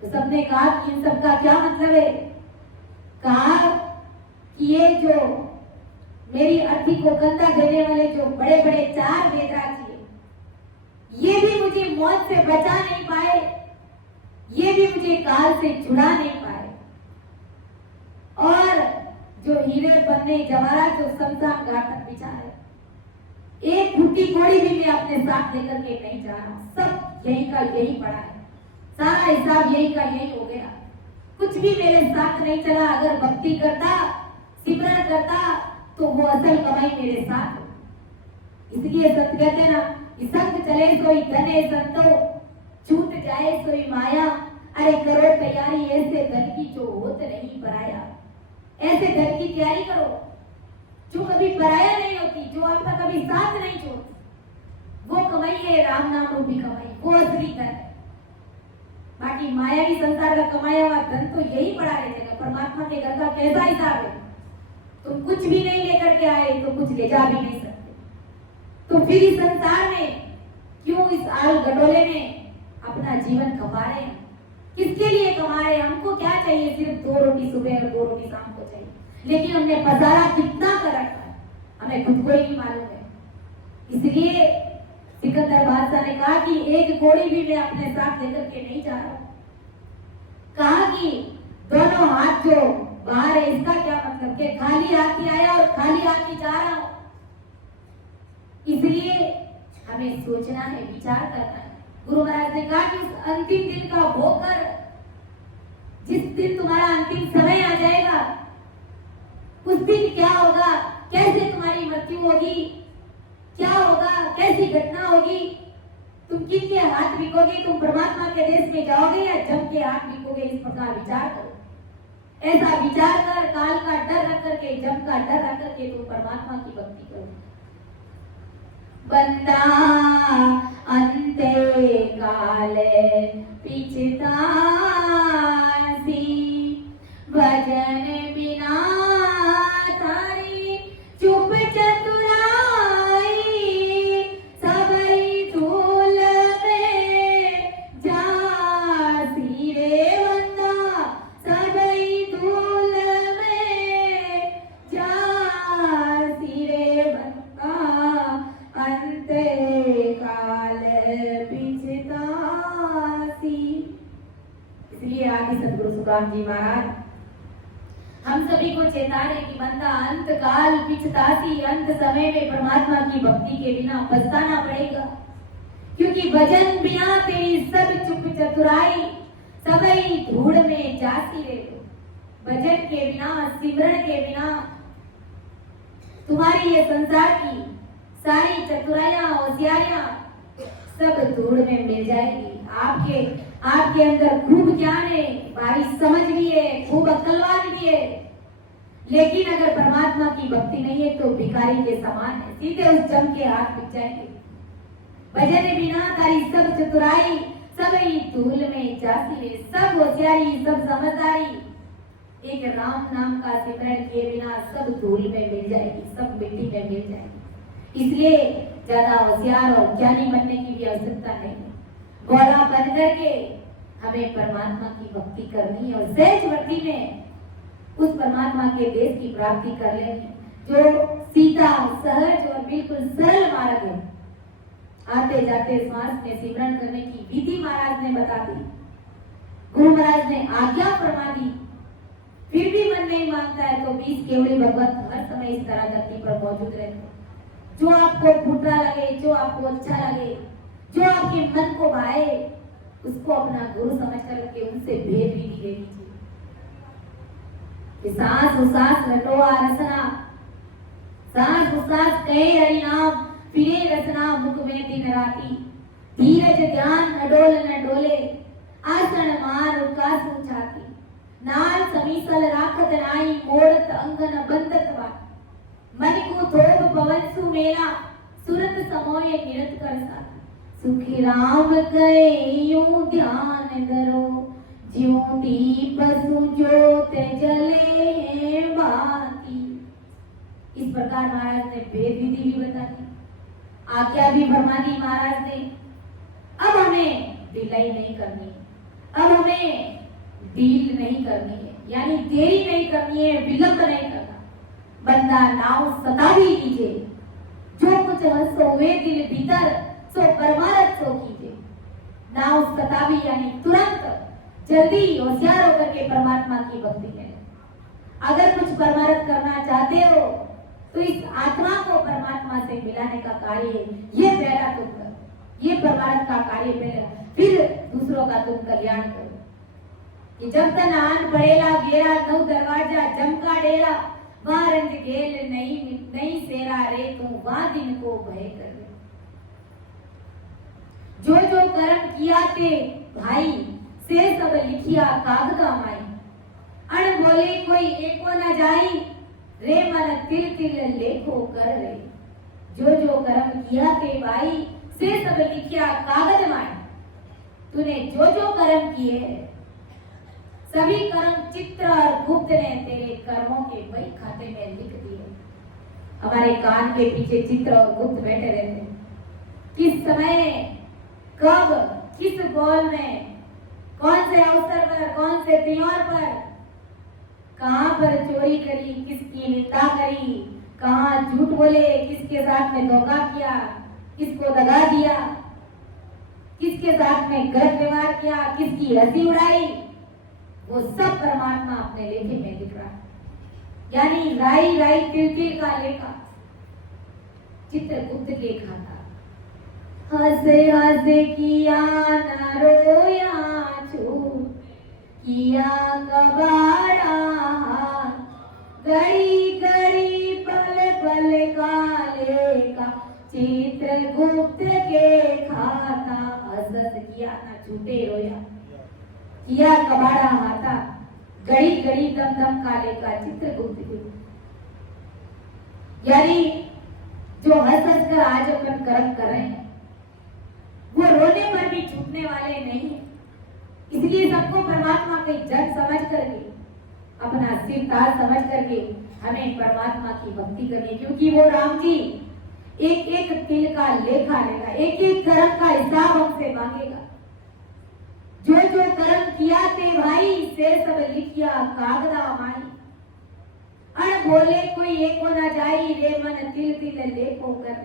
तो सबने कहा कि इन सब का क्या मतलब है? कहा कि ये जो मेरी अर्थी को कंधा देने वाले जो बड़े बड़े 4 वेदराज थे, ये भी मुझे मौत से बचा नहीं पाए, ये भी मुझे काल से छुड़ा नहीं पाए, और जो हीरे पन्ने जवाहरात जो शमशान घाट तक बिछा है, एक फूटी घोड़ी भी मैं अपने साथ लेकर के नहीं जा रहा। सब यही का यही पड़ा है, सारा हिसाब यही का यही हो गया। कुछ भी मेरे साथ नहीं चला। अगर भक्ति करता, सिमरन करता, तो वो असल कमाई मेरे साथ हो। इसलिए संत कहते हैं ना कि संग चले सोई धने संतो, छूट जाए सोई माया। अरे करो तैयारी ऐसे धन की जो होत नहीं पराया। ऐसे धन की तैयारी करो जो कभी पराया नहीं होती, जो आपका कभी साथ नहीं छोड़ती, वो कमाई है राम नाम रूपी कमाई, वो असली धन है। बाकी मायावी संसार का कमाया हुआ धन तो यही पड़ा रहेगा। परमात्मा के घर का कैसा हिसाब है? तुम कुछ भी नहीं लेकर के आए तो कुछ ले जा भी नहीं सकते। तो फिर इस संसार में क्यों इस आल गडोले में अपना जीवन कमा रहे हैं? किसके लिए कमा रहे हैं? हमको क्या चाहिए? सिर्फ 2 रोटी सुबह और 2 रोटी शाम को चाहिए, लेकिन हमने पसारा कितना कर रखा है हमें खुद को ही नहीं मालूम है। इसलिए सिकंदर बादशाह ने कहा कि एक कोड़ी भी मैं अपने साथ लेकर के नहीं जा रहा। कहा कि दोनों हाथ जो बाहर है, इसका क्या मतलब कि खाली हाथ ही आया और खाली हाथ ही जा रहा हूं। इसलिए हमें सोचना है, विचार करना है। गुरु महाराज ने कहा कि उस अंतिम दिन का भोग कर, जिस दिन तुम्हारा अंतिम समय आ जाएगा, उस दिन क्या होगा, कैसे तुम्हारी मृत्यु होगी, क्या होगा, कैसी घटना होगी, तुम किसके हाथ बिकोगे? तुम परमात्मा के देश में जाओगे या जम के हाथ बिकोगे? इस प्रकार विचार करो। ऐसा विचार कर, काल का डर रख करके, जम का डर रख करके तुम परमात्मा की भक्ति करो। बंदा अंते काले पिछतासी, भजन बिना तारी चुप चतुराई, सबई धूल में जासी रे बंदा, सबई धूल में जासी रे बंदा, अंते काल पिछतासी। इसलिए आदि सदगुरु सुखराम जी महाराज हम सभी को चेता रहे कि बंदा अंत काल पिछतासी, अंत समय में परमात्मा की भक्ति के बिना पछताना पड़ेगा। क्योंकि भजन बिना तेरी सब चुप चतुराई, सबई धूड़ में जाती रे। भजन के बिना, सिमरण के बिना तुम्हारी ये संसार की सारी चतुराइयां, होशियारियां सब धूड़ में मिल जाएगी। आपके अंदर खूब ज्ञान है, भारी समझ भी है, खूब अक्लवान भी है, लेकिन अगर परमात्मा की भक्ति नहीं है तो भिखारी के समान है, सीधे उस जम के हाथ बिक जाएंगे। भजन बिना तारी सब चतुराई, सब ही धूल में जाती है। सब होशियारी, सब समझदारी एक राम नाम का सिमरन किए बिना सब धूल में मिल जाएगी, सब मिट्टी में मिल जाएगी। इसलिए ज्यादा होशियार और ज्ञानी बनने की भी आवश्यकता नहीं है। भोला बन करके हमें परमात्मा की भक्ति करनी है और सहज भक्ति में उस परमात्मा के देश की प्राप्ति कर लेनी, जो सीधा, सहज और बिल्कुल सरल मार्ग है। आते जाते श्वास में सिमरन करने की विधि महाराज ने बता दी, गुरु महाराज ने आज्ञा फरमा दी। फिर भी मन नहीं मानता है तो 20 केवड़ी भगवत हर समय इस तरह धरती पर मौजूद रहते। जो आपको फूटा लगे, जो आपको अच्छा लगे, जो आपके मन को भाए, उसको अपना गुरु समझ करके उनसे भेद विधि ले लीजिए। सांस उसास लटोआ रसना, सांस उसास कहे हरि नाम, फिरे रसना मुख में दिन राती। धीरज ध्यान न डोल न डोले, आसन मार उकासु छाती। नाल समीसल राखत नाई, मोड़त अंगन बंदत वाट। मन को थोप पवन सु मेला, सुरत समोय निरत कर सा। सुखी राम कहे यूं ध्यान धरो, ज्यों दीप सुजोत जले हैं बाती। इस प्रकार महाराज ने भेद विधि भी बता दी, आज्ञा भी फरमा दी महाराज ने। अब हमें ढिलाई नहीं करनी, अब हमें डील नहीं करनी है, यानी देरी नहीं करनी है, विलंब नहीं करना। बंदा नाव सदा भी लीजिए, जो कुछ हंसो हुए दिल भीतर, सो परमारथ सो कीजिए। नाव सदा भी यानी तुरंत, जल्दी होशियार होकर के परमात्मा की भक्ति करें। अगर कुछ परमारथ करना चाहते हो तो इस आत्मा को परमात्मा से मिलाने का कार्य ये पहला तुम करो, ये परमारथ का कार्य पहला, फिर दूसरों का तुम कल्याण करो। कि जब तक आन पड़ेला गेरा, नौ दरवाजा जम का डेरा, वहां रंज गेल नहीं सेरा रे, तू वहां दिन को भय कर। जो जो कर्म किया ते भाई, से सब लिखिया कागदा माई। अण बोले कोई एको न जाई, रे मन तिल तिल लेखो कर रे, जो जो कर्म किया ते भाई से सब लिखिया कागज माई। तूने जो जो कर्म किए सभी कर्म चित्र और गुप्त ने तेरे कर्मों के वही खाते में लिख दिए। हमारे कान के पीछे चित्र और गुप्त बैठे रहते हैं। किस समय, कब, किस बॉल में, कौन से अवसर पर, कौन से त्योहार पर, कहां पर चोरी करी, किसकी निंदा करी, कहां झूठ बोले, किसके साथ में धोखा किया, किसको दगा दिया, किसके साथ में गलत व्यवहार किया, किसकी हंसी उड़ाई, वो सब परमात्मा अपने लेखे में लिख रहा है। यानी राई राई तिल तिल का लेखा चित्रगुप्त के खाता। हंसे हंसे किया न रोया छूट, किया कबाड़ा घड़ी घड़ी पल पल का लेखा चित्रगुप्त के खाता। हंस किया न छूटे रोया, किया कबाड़ा हाथा, घड़ी घड़ी दम दम काले का चित्रगुप्त के। यानी जो हंस हंस कर आज अपन कर्म कर रहे हैं वो रोने पर भी छूटने वाले नहीं। इसलिए सबको परमात्मा के जग समझ करके, अपना सिर ताज समझ करके हमें परमात्मा की भक्ति करनी, क्योंकि वो राम जी एक एक तिल का लेखा लेगा, एक एक कर्म का हिसाब हमसे मांगेगा। जो जो कर्म किया ते भाई से सब लिखिया कागदा माई। अण बोले कोई एक हो ना जाई, रे मन तिल तिल लेखो कर।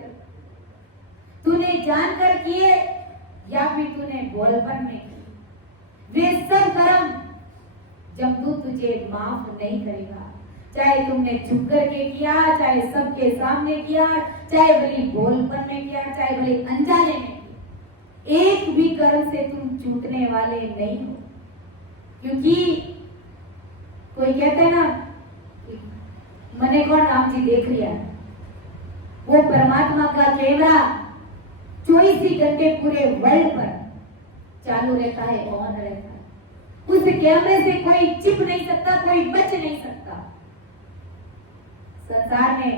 तूने जानकर किए या फिर तूने बोलपन में किए, वे सब कर्म जब तुझे माफ नहीं करेगा। चाहे तुमने छुप करके किया, चाहे सबके सामने किया, चाहे भले बोलपन में किया, चाहे भले अनजाने में किया, एक भी कर्म से तुम छूटने वाले नहीं हो। क्योंकि कोई कहते हैं ना, मने कौन राम जी देख लिया, वो परमात्मा का कैमरा 24 ही घंटे पूरे वर्ल्ड पर चालू रहता है, ऑन रहता है। उस कैमरे से कोई छिप नहीं सकता, कोई बच नहीं सकता। संसार में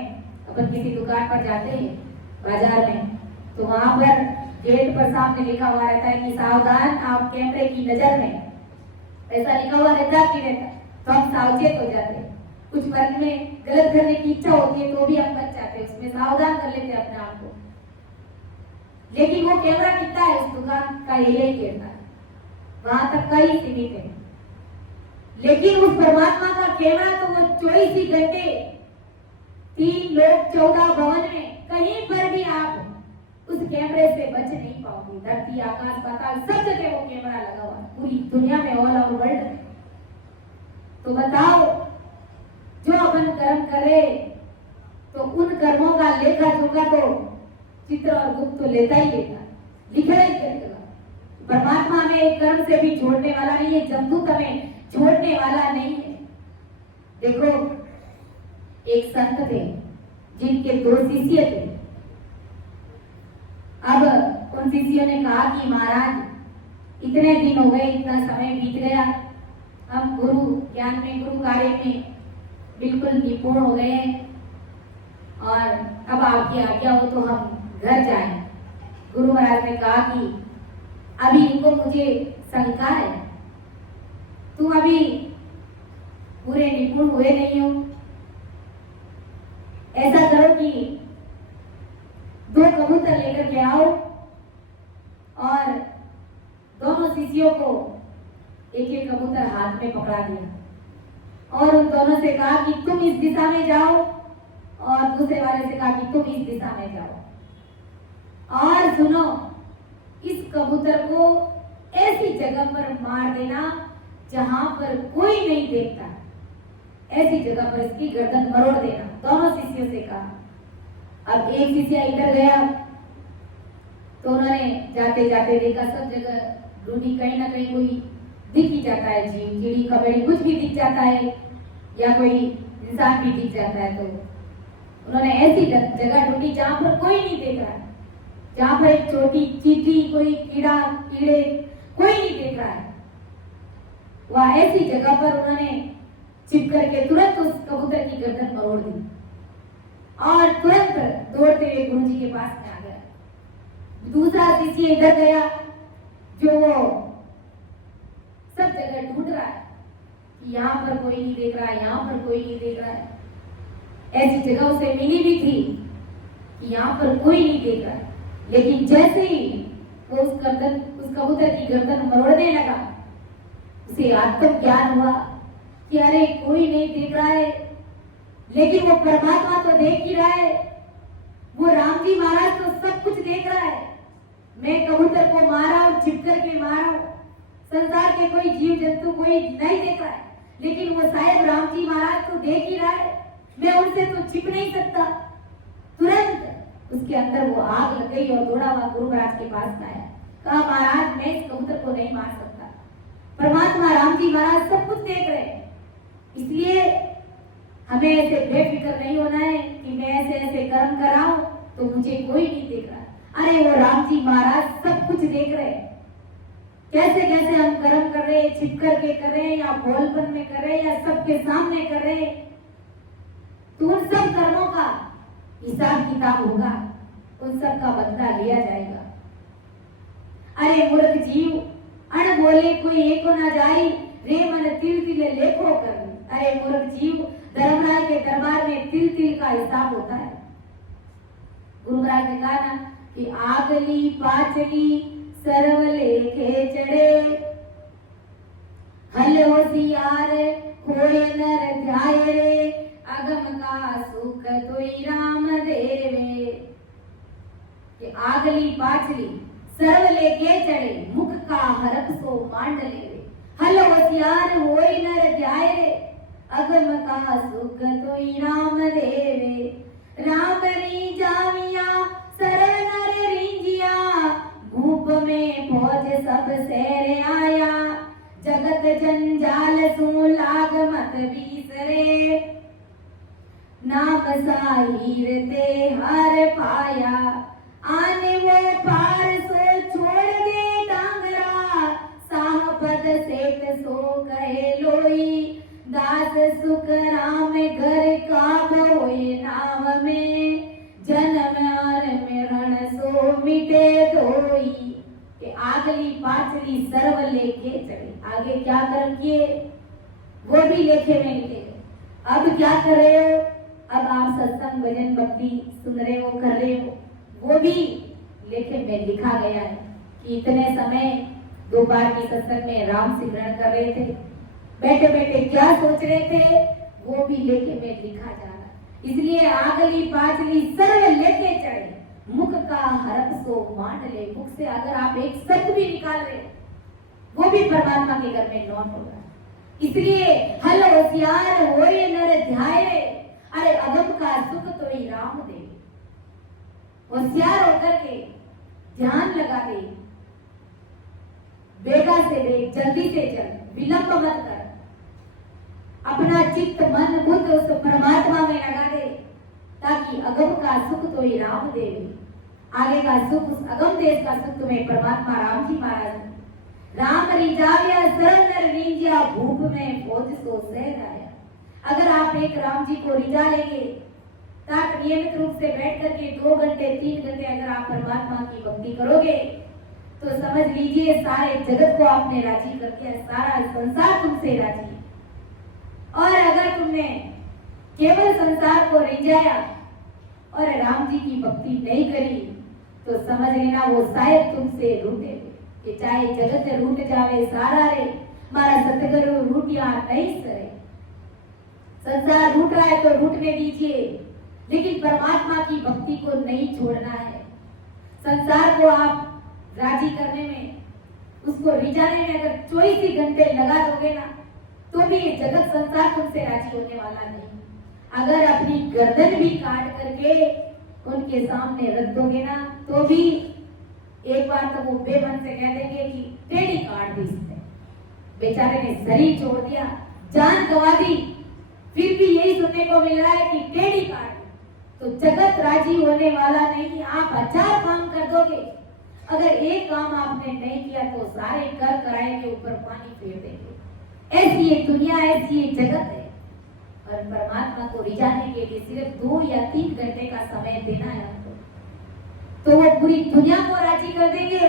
अपन किसी दुकान पर जाते हैं, बाजार में, तो वहां पर गेट पर सामने लिखा हुआ रहता है कि सावधान, आप कैमरे की नजर में। ऐसा लिखा हुआ रहता कि रहता, तो हम सावचेत हो जाते हैं। कुछ मन में गलत करने की इच्छा होती है तो भी हम बच जाते हैं, उसमें सावधान कर लेते हैं अपने आप को। लेकिन वो कैमरा कितना है, उस दुकान का एरिया ही कहता है, वहां तक का ही सीमित है। लेकिन उस परमात्मा का कैमरा तो वो 24 ही घंटे 3 लोक 14 भवन में कहीं पर भी आप उस कैमरे से बच नहीं पाओगे। धरती, आकाश, पाताल सब जगह वो कैमरा लगा हुआ है, पूरी दुनिया में, ऑल ओवर वर्ल्ड में। तो बताओ, जो अपन कर्म करे तो उन कर्मों का लेखा जोखा तो चित्र और गुप्त तो लेता ही लेता, लिखा ही करेगा। परमात्मा में एक कर्म से भी छोड़ने वाला नहीं है, जमदूत हमें छोड़ने वाला नहीं है। देखो, एक संत थे जिनके 2 शिष्य थे। अब उन शिष्यों ने कहा कि महाराज, इतने दिन हो गए, इतना समय बीत गया, हम गुरु ज्ञान में, गुरु कार्य में बिल्कुल निपुण हो गए हैं, और अब आपकी आज्ञा हो तो हम घर जाएं। गुरु महाराज ने कहा कि अभी इनको मुझे शंका है, तुम अभी पूरे निपुण हुए नहीं हो। ऐसा करो कि 2 कबूतर लेकर के आओ, और दोनों शिष्यों को एक एक कबूतर हाथ में पकड़ा दिया, और उन दोनों से कहा कि तुम इस दिशा में जाओ, और दूसरे वाले से कहा कि तुम इस दिशा में जाओ। और सुनो, इस कबूतर को ऐसी जगह पर मार देना जहां पर कोई नहीं देखता, ऐसी जगह पर इसकी गर्दन मरोड़ देना। दोनों शिष्यों से कहा। अब एक शिष्य इधर गया तो उन्होंने जाते जाते देखा, सब जगह ढूंढी, कहीं ना कहीं कोई दिख ही जाता है, जीव, चिड़ी, कबड़ी कुछ भी दिख जाता है, या कोई इंसान भी दिख जाता है। तो उन्होंने ऐसी जगह ढूंढी जहां पर कोई नहीं देख रहा है, जहां पर एक छोटी चींटी, कोई कीड़ा, कीड़े, कोई नहीं देख रहा है। वह ऐसी जगह पर उन्होंने छिप करके तुरंत उस कबूतर की गर्दन मरोड़ दी और तुरंत दौड़ते हुए गुरुजी के पास में आ गया। दूसरा शिष्य इधर गया जो वो सब जगह ढूंढ रहा है कि यहाँ पर कोई नहीं देख रहा है, यहाँ पर कोई नहीं देख रहा है। ऐसी जगह उसे मिली भी थी कि यहाँ पर कोई नहीं देख रहा है, लेकिन जैसे ही वो उस कबूतर की गर्दन मरोड़ने लगा, उसे आत्मज्ञान हुआ कि अरे कोई नहीं देख रहा है, लेकिन वो परमात्मा तो देख ही रहा है। वो राम जी महाराज तो सब कुछ देख रहा है। मैं कबूतर को मारा और छिपकर के मारा हूं, संसार के कोई जीव जंतु कोई नहीं देख रहा है, लेकिन वो साहेब राम जी महाराज तो देख ही रहा है। मैं उनसे तो छिप नहीं सकता। तुरंत उसके अंदर वो आग लग गई और दौड़ा हुआ गुरु महाराज के पास आया। कहा महाराज मैं इस कबूतर को नहीं मार सकता, परमात्मा राम जी महाराज सब कुछ देख रहे हैं, इसलिए हमें ऐसे बेफिक्र नहीं होना है कि मैं ऐसे ऐसे कर्म कर रहा हूं तो मुझे कोई नहीं देख रहा। अरे वो राम जी महाराज सब कुछ देख रहे हैं। कैसे कैसे हम कर्म कर रहे हैं, छिप करके कर रहे हैं या बोलपन में कर रहे हैं या सबके सामने कर रहे हैं, तो उन सब कर्मों का हिसाब किताब होगा, उन सब का बदला लिया जाएगा। अरे मूर्ख जीव अण बोले कोई एको ना जाई, रे मन तिल तिल लेखो कर। अरे मूर्ख जीव, धर्मराज के दरबार में तिल तिल का हिसाब होता है। गुरु महाराज ने कहा ना कि आगली पाचली सर्व लेखे चढ़े, हल होशियार होए नर ध्याय रे, अगम का सुख तोई राम देवे। कि आगली पाचली सर्व लेके चढ़े, मुख का हरप सो मांड लेवे, हल होशियार होए नर ध्याय रे, अगम का सुख तोई राम देवे। राम री जाविया सरल नर रींजिया, भूप में फौज सब सेरे आया, जगत जंजाल सु लाग मत बीसरे, नाम साहिर ते हर पाया, आने वो पार सो छोड़ दे डांगरा, साहपद सेठ सो कहे लोई, दास सुख राम घर का बोए नाम में, जन्म और मरण सो मिटे धोई। कि आगली पाचली सर्व लेके चढ़े। आगे क्या कर्म किए वो भी लेखे में लिखे। अब क्या कर रहे हो, अब आप सत्संग भजन भक्ति सुन रहे हो, कर रहे हो, वो भी लेखे में लिखा गया है कि इतने समय दोपहर की सत्संग में राम सिमरन कर रहे थे, बैठे बैठे क्या सोच रहे थे, वो भी लेखे में लिखा जा रहा। इसलिए आगली पाचली सर्व लेके चढ़े, मुख का हरप सो मांड ले। मुख से अगर आप एक शब्द भी निकाल रहे वो भी परमात्मा के घर में नोट होगा। इसलिए हल होशियार होए नर ध्याय, अरे अगम का सुख तो ही राम दे। होशियार होकर के ध्यान लगा दे, बेगा से देख, जल्दी से चल, विलंब मत कर, अपना चित्त मन बुद्ध उस परमात्मा में लगा दे, ताकि अगम का सुख तो ही राम देवे। आगे का सुख, उस अगम देश का सुख तुम्हें परमात्मा राम जी महाराज। राम रिजाविया सरल नर रींजिया, भूप में फौज सो सहर आया। अगर आप एक राम जी को रिझा लेंगे, ताकि नियमित रूप से बैठ करके 2 घंटे 3 घंटे अगर आप परमात्मा की भक्ति करोगे, तो समझ लीजिए सारे जगत को आपने राजी कर दिया, सारा संसार तुमसे राजी। और अगर तुमने केवल संसार को रिझाया और राम जी की भक्ति नहीं करी, तो समझ लेना वो शायद तुमसे रूठे, कि चाहे जगत रूठ जावे सारा रे, मारा सतगुरु रूठिया नहीं सरे। संसार रूठ रहा है तो रूठने दीजिए, लेकिन परमात्मा की भक्ति को नहीं छोड़ना है। संसार को आप राजी करने में, उसको रिझाने में अगर 24 घंटे लगा दोगे ना, तो भी ये जगत संसार तुमसे राजी होने वाला नहीं। अगर अपनी गर्दन भी काट करके उनके सामने रख दोगे ना, तो भी एक बार तो वो बेमन से कह देंगे कि टेढ़ी काट दी इसने, बेचारे ने शरीर छोड़ दिया, जान गंवा दी, फिर भी यही सुनने को मिल रहा है कि टेढ़ी काट। तो जगत राजी होने वाला नहीं। आप 1000 काम कर दोगे, अगर एक काम आपने नहीं किया तो सारे कर कराए के ऊपर पानी फेर देंगे। ऐसी ये दुनिया, ऐसी ये जगत है। और परमात्मा को रिझाने के लिए सिर्फ 2 या 3 घंटे का समय देना है हमको, तो वो पूरी दुनिया को राजी कर देंगे,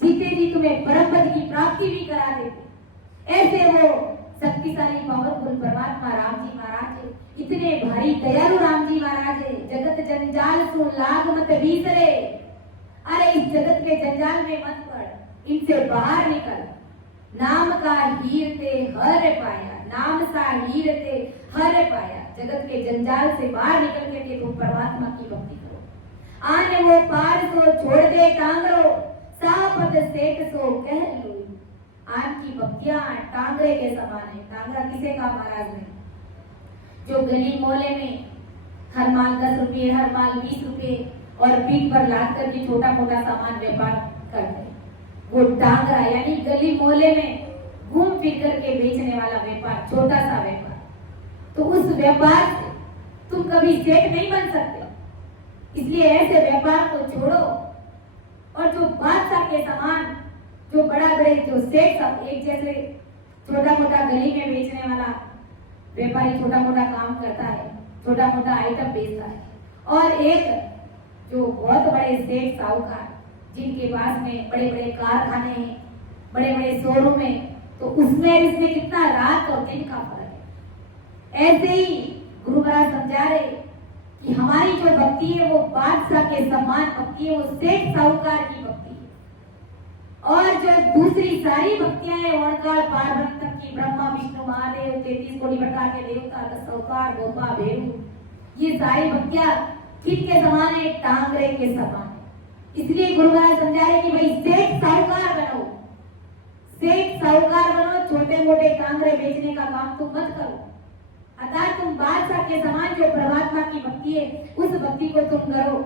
जीते जी तुम्हें परम पद की प्राप्ति भी करा देंगे। ऐसे वो शक्तिशाली पावरफुल परमात्मा राम जी महाराज है, इतने भारी दयालु राम जी महाराज है। जगत जंजाल सो लाग मत बीसरे, अरे इस जगत के जंजाल में मत पड़, इनसे बाहर निकल। नाम का हीर ते हर पाया, नाम सा हीर ते हर पाया। जगत के जंजाल से बाहर निकल के तुम परमात्मा की भक्ति करो। आने वो पार सो छोड़ दे टांगरो, सापद सेठ सो कह लो। आज की भक्तियां टांगरे के समान है। टांगरा किसे का महाराज ने, जो गली मोहल्ले में हर माल 10 रुपये, हर माल 20 रुपये और पीठ पर लाद करके छोटा मोटा सामान व्यापार करते, वो टांगरा यानी गली मोहल्ले में घूम फिर करके बेचने वाला व्यापार, छोटा सा व्यापार। तो उस व्यापार से तुम कभी सेठ नहीं बन सकते। इसलिए ऐसे व्यापार को छोड़ो और जो बादशाह के समान, जो बड़ा बड़े जो सेठ सब एक जैसे छोटा मोटा गली में बेचने वाला व्यापारी छोटा मोटा काम करता है, छोटा मोटा आइटम बेचता है, और एक जो बहुत बड़े सेठ साहूकार जिनके पास में बड़े बड़े कारखाने हैं, बड़े बड़े शोरूम है, तो उसमें इसमें कितना रात और दिन का फर्क है। ऐसे ही गुरु महाराज समझा रहे कि हमारी जो भक्ति है वो बादशाह के समान भक्ति है, वो सेठ साहूकार की भक्ति है। और जो दूसरी सारी भक्तियां हैं, ओणकाल पार्वती तक की, ब्रह्मा विष्णु महादेव 33 कोटि प्रकार के देवता, साहूकार गोपा भेरू, ये सारी भक्तियां किसके समान है, टांगरे के समान है। इसलिए गुरु महाराज समझा रहे कि भाई सेठ साहूकार बनो, सेठ साहूकार बनो, छोटे मोटे टांगरे बेचने का काम तुम मत करो। अतः तुम बादशाह के समान जो परमात्मा की भक्ति है उस भक्ति को तुम करो।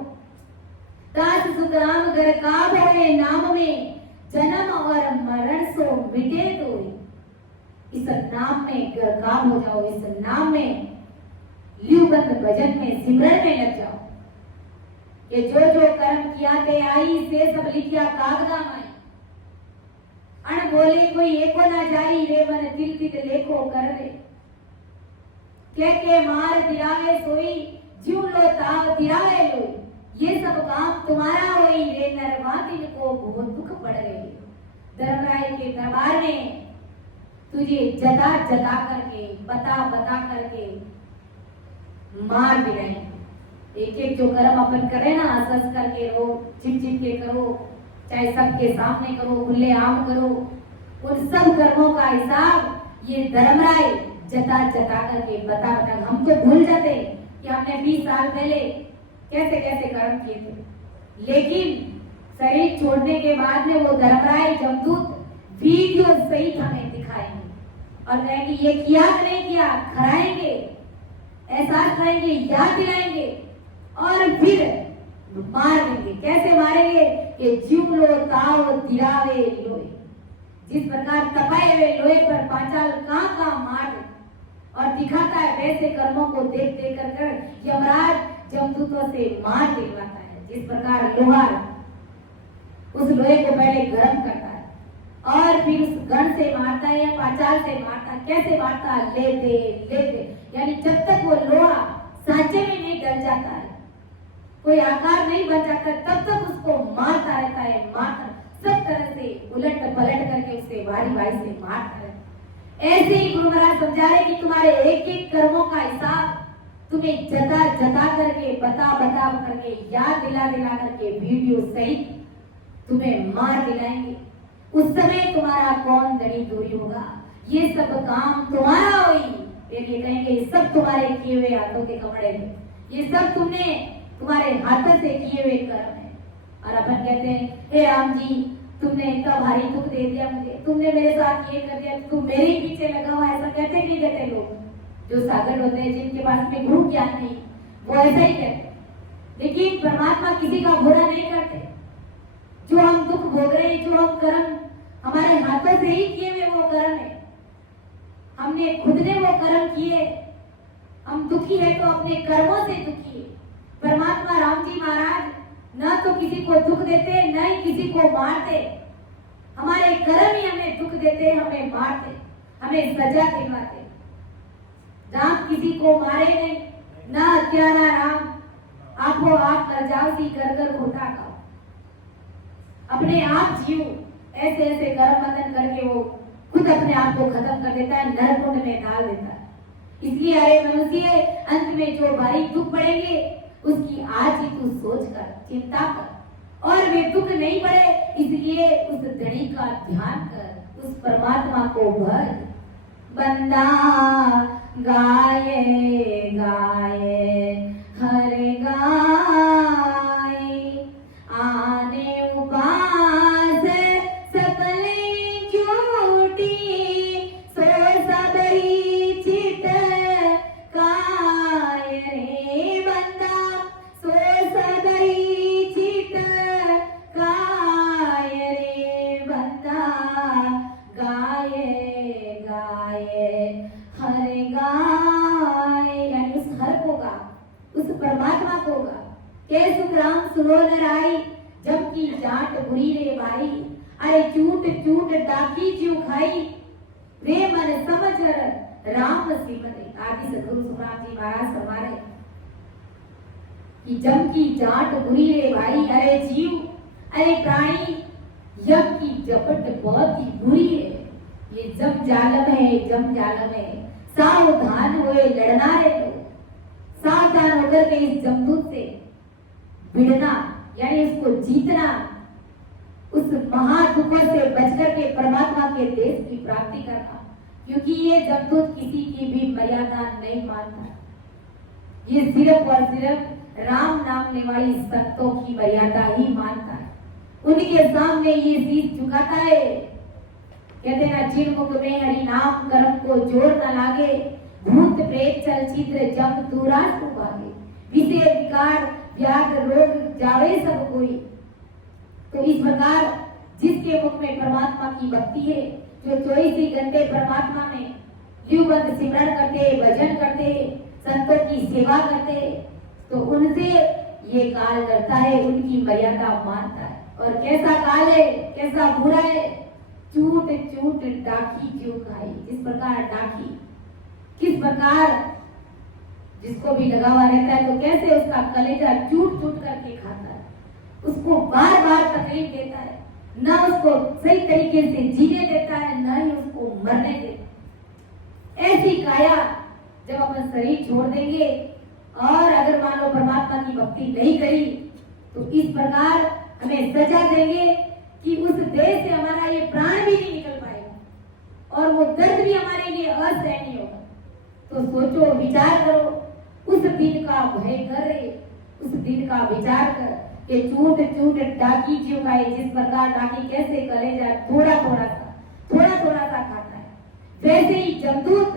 दास सुखराम घर काब है नाम में, जन्म और मरण सो मिटे तो। इस नाम में गर्काम हो जाओ, इस नाम में ल्यूबंद भजन में सिमरन में लग जाओ। ये जो जो कर्म किया ते आई, से सब लिखिया कागदा माई। अण बोले कोई एको ना जाई, रे मन तिल तिल लेखो कर रे। के मार दिरावे सोई, जीव लो ताव दिरावे लोई। ये सब काम तुम्हारा होई, रे नरवातिन को बहुत दुख पड़ रही। धर्मराय के दरबार में तुझे जता जता करके, बता बता करके मार दिलाएंगे। एक एक जो कर्म अपन करे ना, हंस करके रो, चिप चिप के करो, चाहे सबके सामने करो, खुले आम करो, उन सब कर्मों का हिसाब ये धर्मराय जता जता करके बता बता। हम तो भूल जाते कि हमने 20 साल पहले कैसे कैसे कर्म किए थे, लेकिन शरीर छोड़ने के बाद में वो धर्मराय जमदूत वीडियो सहित हमें दिखाएंगे और कहेंगे ये किया कि नहीं किया, खराएंगे, एहसास कराएंगे, याद दिलाएंगे और फिर मार देंगे। कैसे मारेंगे, कि जीव लो ताव तिरावे लोहे। जिस प्रकार तपाए हुए लोहे पर पांचाल कहां मार और दिखाता है, वैसे कर्मों को देख देख कर यमराज जमदूतों से मार दिलवाता है। जिस प्रकार लोहार उस लोहे को पहले गर्म करता है और फिर उस गण से मारता है या पांचाल से मारता है। कैसे मारता है, लेते यानी जब तक वो लोहा सांचे में नहीं डल जाता है, कोई आकार नहीं बन जाता, तब तक उसको मारता रहता है। मारता सब तरह से उलट पलट करके उससे वारी वारी से मारता रहता है। ऐसे ही गुरु महाराज समझा रहे कि तुम्हारे एक एक कर्मों का हिसाब तुम्हें जता जता करके, बता बता करके, याद दिला दिला करके वीडियो सहित तुम्हें मार दिलाएंगे। उस समय तुम्हारा कौन दड़ी दूरी होगा, ये सब काम तुम्हारा होई। ये कहेंगे ये सब तुम्हारे किए हुए हाथों के कपड़े हैं, ये सब तुमने तुम्हारे हाथों से किए हुए कर्म है। और अपन कहते हैं हे राम जी तुमने इतना भारी दुख दे दिया मुझे, तुमने मेरे साथ ये कर दिया, तुम मेरे ही पीछे लगा हुआ। ऐसा कहते नहीं कहते लोग जो सागर होते हैं, जिनके पास में गुरु ज्ञान नहीं, वो ऐसा ही कहते। लेकिन परमात्मा किसी का बुरा नहीं करते। जो हम दुख भोग रहे हैं, जो हम कर्म हमारे हाथों से ही किए हुए वो कर्म है, हमने खुद ने वो कर्म किए। हम दुखी है तो अपने कर्मों से दुखी है। परमात्मा राम जी महाराज न तो किसी को दुख देते, न ही किसी को मारते। हमारे कर्म ही हमें दुख देते, हमें मारते, हमें सजा दिलवाते। राम किसी को मारे नहीं, ना हत्यारा राम, आंखों आप कर जाओ सी कर कर खोटा खाओ, अपने आप जियो। ऐसे ऐसे कर्म बंधन करके वो खुद अपने आप को खत्म कर देता है, नरकुंड में डाल देता है। इसलिए अरे मनुष्य, अंत में जो भारी दुख पड़ेंगे उसकी आज ही तू सोच कर, चिंता कर, और वे दुख नहीं पड़े इसलिए उस धनी का ध्यान कर, उस परमात्मा को भज। बंदा गाये गाये हर गाये, आने उपास सकले झूठी, सो सबरी चित काय रे बंदा, सो सबरी चित काय रे बंदा, गाये गाये हर गाये, यानी उस हर को गा, उस परमात्मा को गा। के सुख राम सुनो न राई, जब की जाट बुरी रे भाई, अरे चूट चूट डाकी ज्यू खाई, रे मन समझ राम सिमरे। आदि सदगुरु सुखराम जी महाराज फरमा रहे कि जम की जाट बुरी रे भाई, अरे जीव, अरे प्राणी, यम की जपट बहुत ही बुरी है। ये जम जालम है, जम जालम है, सावधान हुए लड़ना रे लोग, सावधान होकर के इस जमदूत से भिड़ना, यानी उसको जीतना, उस महादुखों से बचकर के परमात्मा के देश की प्राप्ति करना। क्योंकि ये जमदूत किसी की भी मर्यादा नहीं मानता, ये सिर्फ और सिर्फ राम नाम लेने वाली संतों की मर्यादा ही मानता है। उनके सामने ये शीश झुकाता है। कहते ना, जिन मुख में हरि नाम कर्म को जोर न लागे, भूत प्रेत चलचित्र जम दूरा भागे, विषय विकार व्याध रोग जावे सब कोई। तो इस प्रकार जिसके मुख में परमात्मा की भक्ति है, जो 24 घंटे परमात्मा में युगबद्ध सिमरण करते, भजन करते, संतों की सेवा करते, तो उनसे ये काल करता है, उनकी मर्यादा मानता है। और कैसा काल है, कैसा बुरा है, चूट चूट डाकी जो खाई। जिस प्रकार डाकी किस प्रकार जिसको भी लगा हुआ रहता है, तो कैसे उसका कलेजा चूट चूट करके खाता है, उसको बार बार तकलीफ देता है, ना उसको सही तरीके से जीने देता है, ना ही उसको मरने देता। ऐसी काया जब अपन शरीर छोड़ देंगे और अगर मान लो परमात्मा की भक्ति नहीं करी, तो इस प्रकार हमें सजा देंगे कि उस देह से हमारा ये प्राण भी नहीं निकल पाएगा और वो दर्द भी हमारे लिए असहनीय होगा। तो सोचो, विचार करो, उस दिन का भय कर, उस दिन का विचार कर कि चूट चूट डाकी क्यों खाए। जिस प्रकार डाकी कैसे कलेजा थोड़ा थोड़ा सा खाता है, वैसे ही जमदूत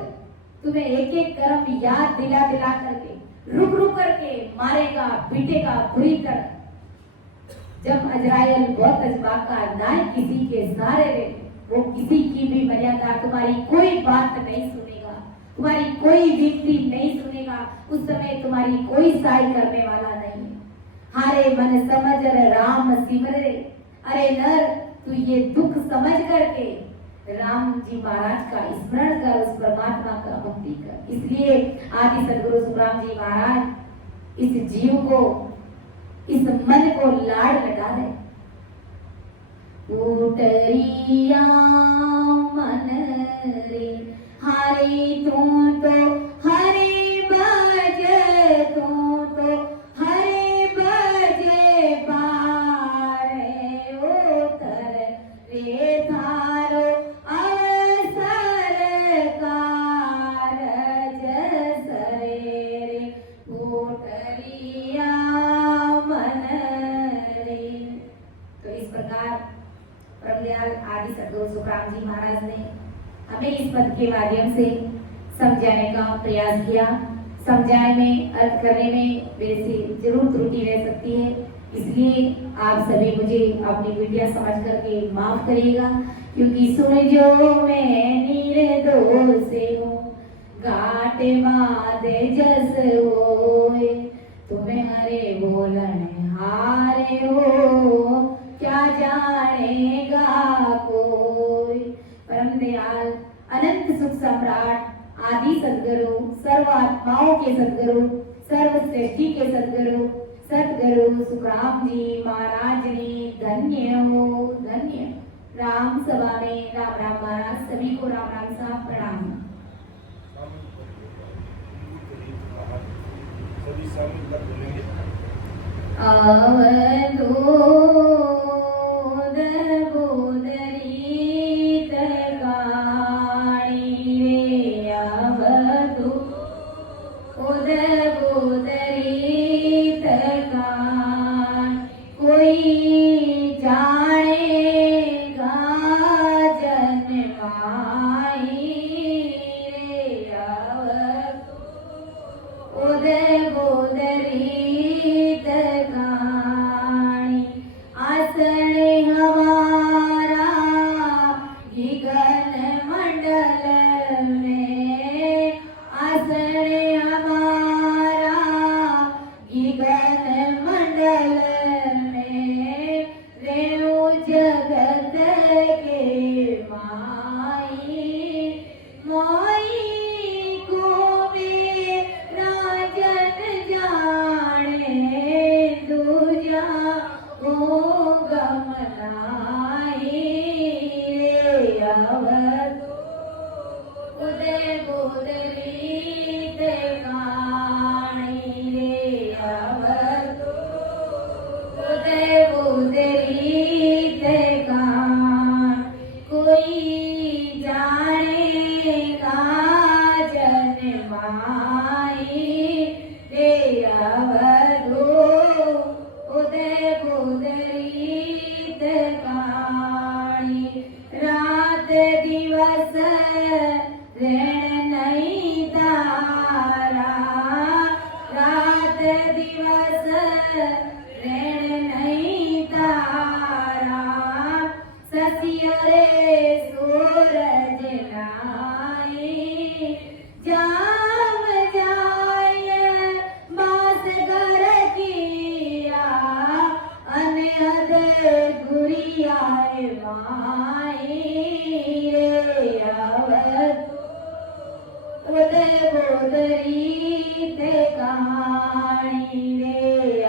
तुम्हें एक एक कर्म याद दिला दिला करके रुक रुक करके मारेगा, पीटेगा बुरी तरह। जब अजरायल बहुत अजबाका ना किसी के सहारे रे, वो किसी की भी मर्यादा, तुम्हारी कोई बात नहीं सुनेगा, तुम्हारी कोई विनती नहीं सुनेगा। उस समय तुम्हारी कोई सहाय करने वाला नहीं। हारे मन समझ राम सिमरे, अरे नर तू ये दुख समझ करके राम जी महाराज का स्मरण कर, उस परमात्मा का भक्ति कर। इसलिए आदि सदगुरु सुखराम जी महाराज इस जीव को, इस मन को लाड़ लगा दे। उतरिया मन रे हरे तू तो हरे बज, तू तो हरे बजे पारे, उतर रे थारो अवसर कारज सरे, उतरिया मन रे। तो इस प्रकार परमदयाल आदि सदगुरु सुखराम जी महाराज ने हमें इस पद के माध्यम से समझाने का प्रयास किया। समझाने में, अर्थ करने में मेरे से जरूर त्रुटि रह सकती है, इसलिए आप सभी मुझे अपनी विद्या समझ करके माफ करिएगा। क्योंकि सुन जो मैं निर्दोष हूँ, घाट मादे जस होए, तुम्हें हरे बोलन हारे हो, क्या जानेगा कोई। परम दयाल अनंत सुख सम्राट आदि सद्गुरु सर्व आत्माओं के सद्गुरु सर्वश्रेष्ठी के सद्गुरु सद्गुरु सुखराम जी महाराज ने धन्य हो धन्य। राम सभा में राम राम महाराज सभी को राम राम साहब प्रणाम। अवधूत गोदरी तकाणी रे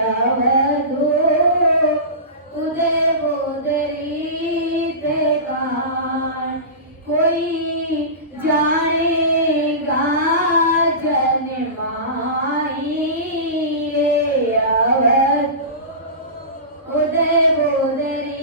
अवधूत गोदरी तकान कोई जानेगा जन्माई रे अवधूत गोदरी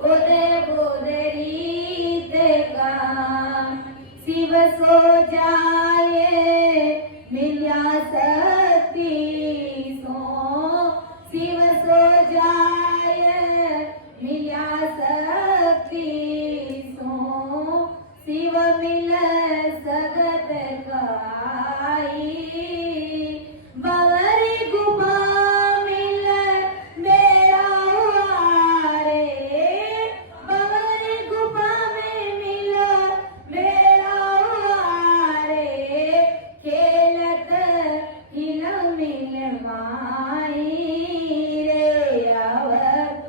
उदय बोधरीत का शिव सो जाए मिल्या शक्ति सो शिव सो जाए मिल्या शक्ति सो शिव मिल सगत काई बवरी गुफा मिल मेरा रे बवरी गुफा में मिल मेरा रे खेलत हिल मिल माई रे आवत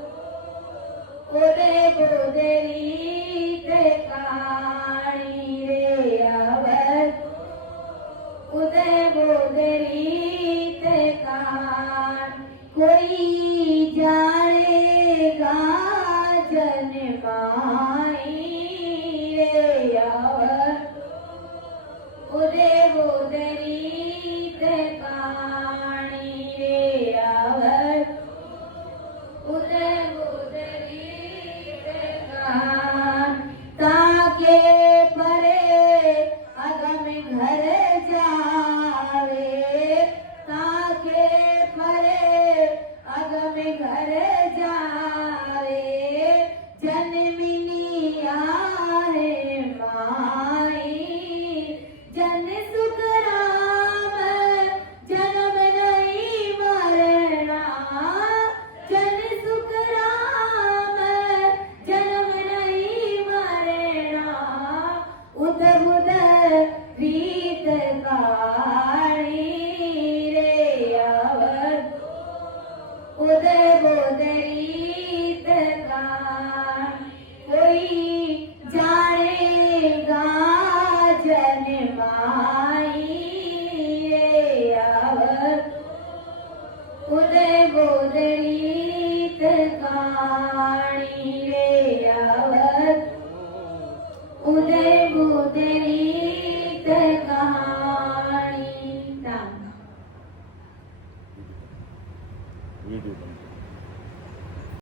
उदय बोधरीत काणी रे आवत उदय बोधरीत कान कोई जानेगा जन माई रे आवत उदय बोधरीत काणी रे आवत उदय बोधरीत कान ताके परे अगम घर जावे ताके परे अगम घर जावे जन्मिनी आहे माई जन सुख राम जन्म नहीं मरना जन सुख राम जन्म नहीं मरना उद बुद रीत काणी रे आवत उदय बोधरीत कान कोई जानेगा जन माई रे आवत उदय बोधरीत काणी रे आवत उदय बोधरी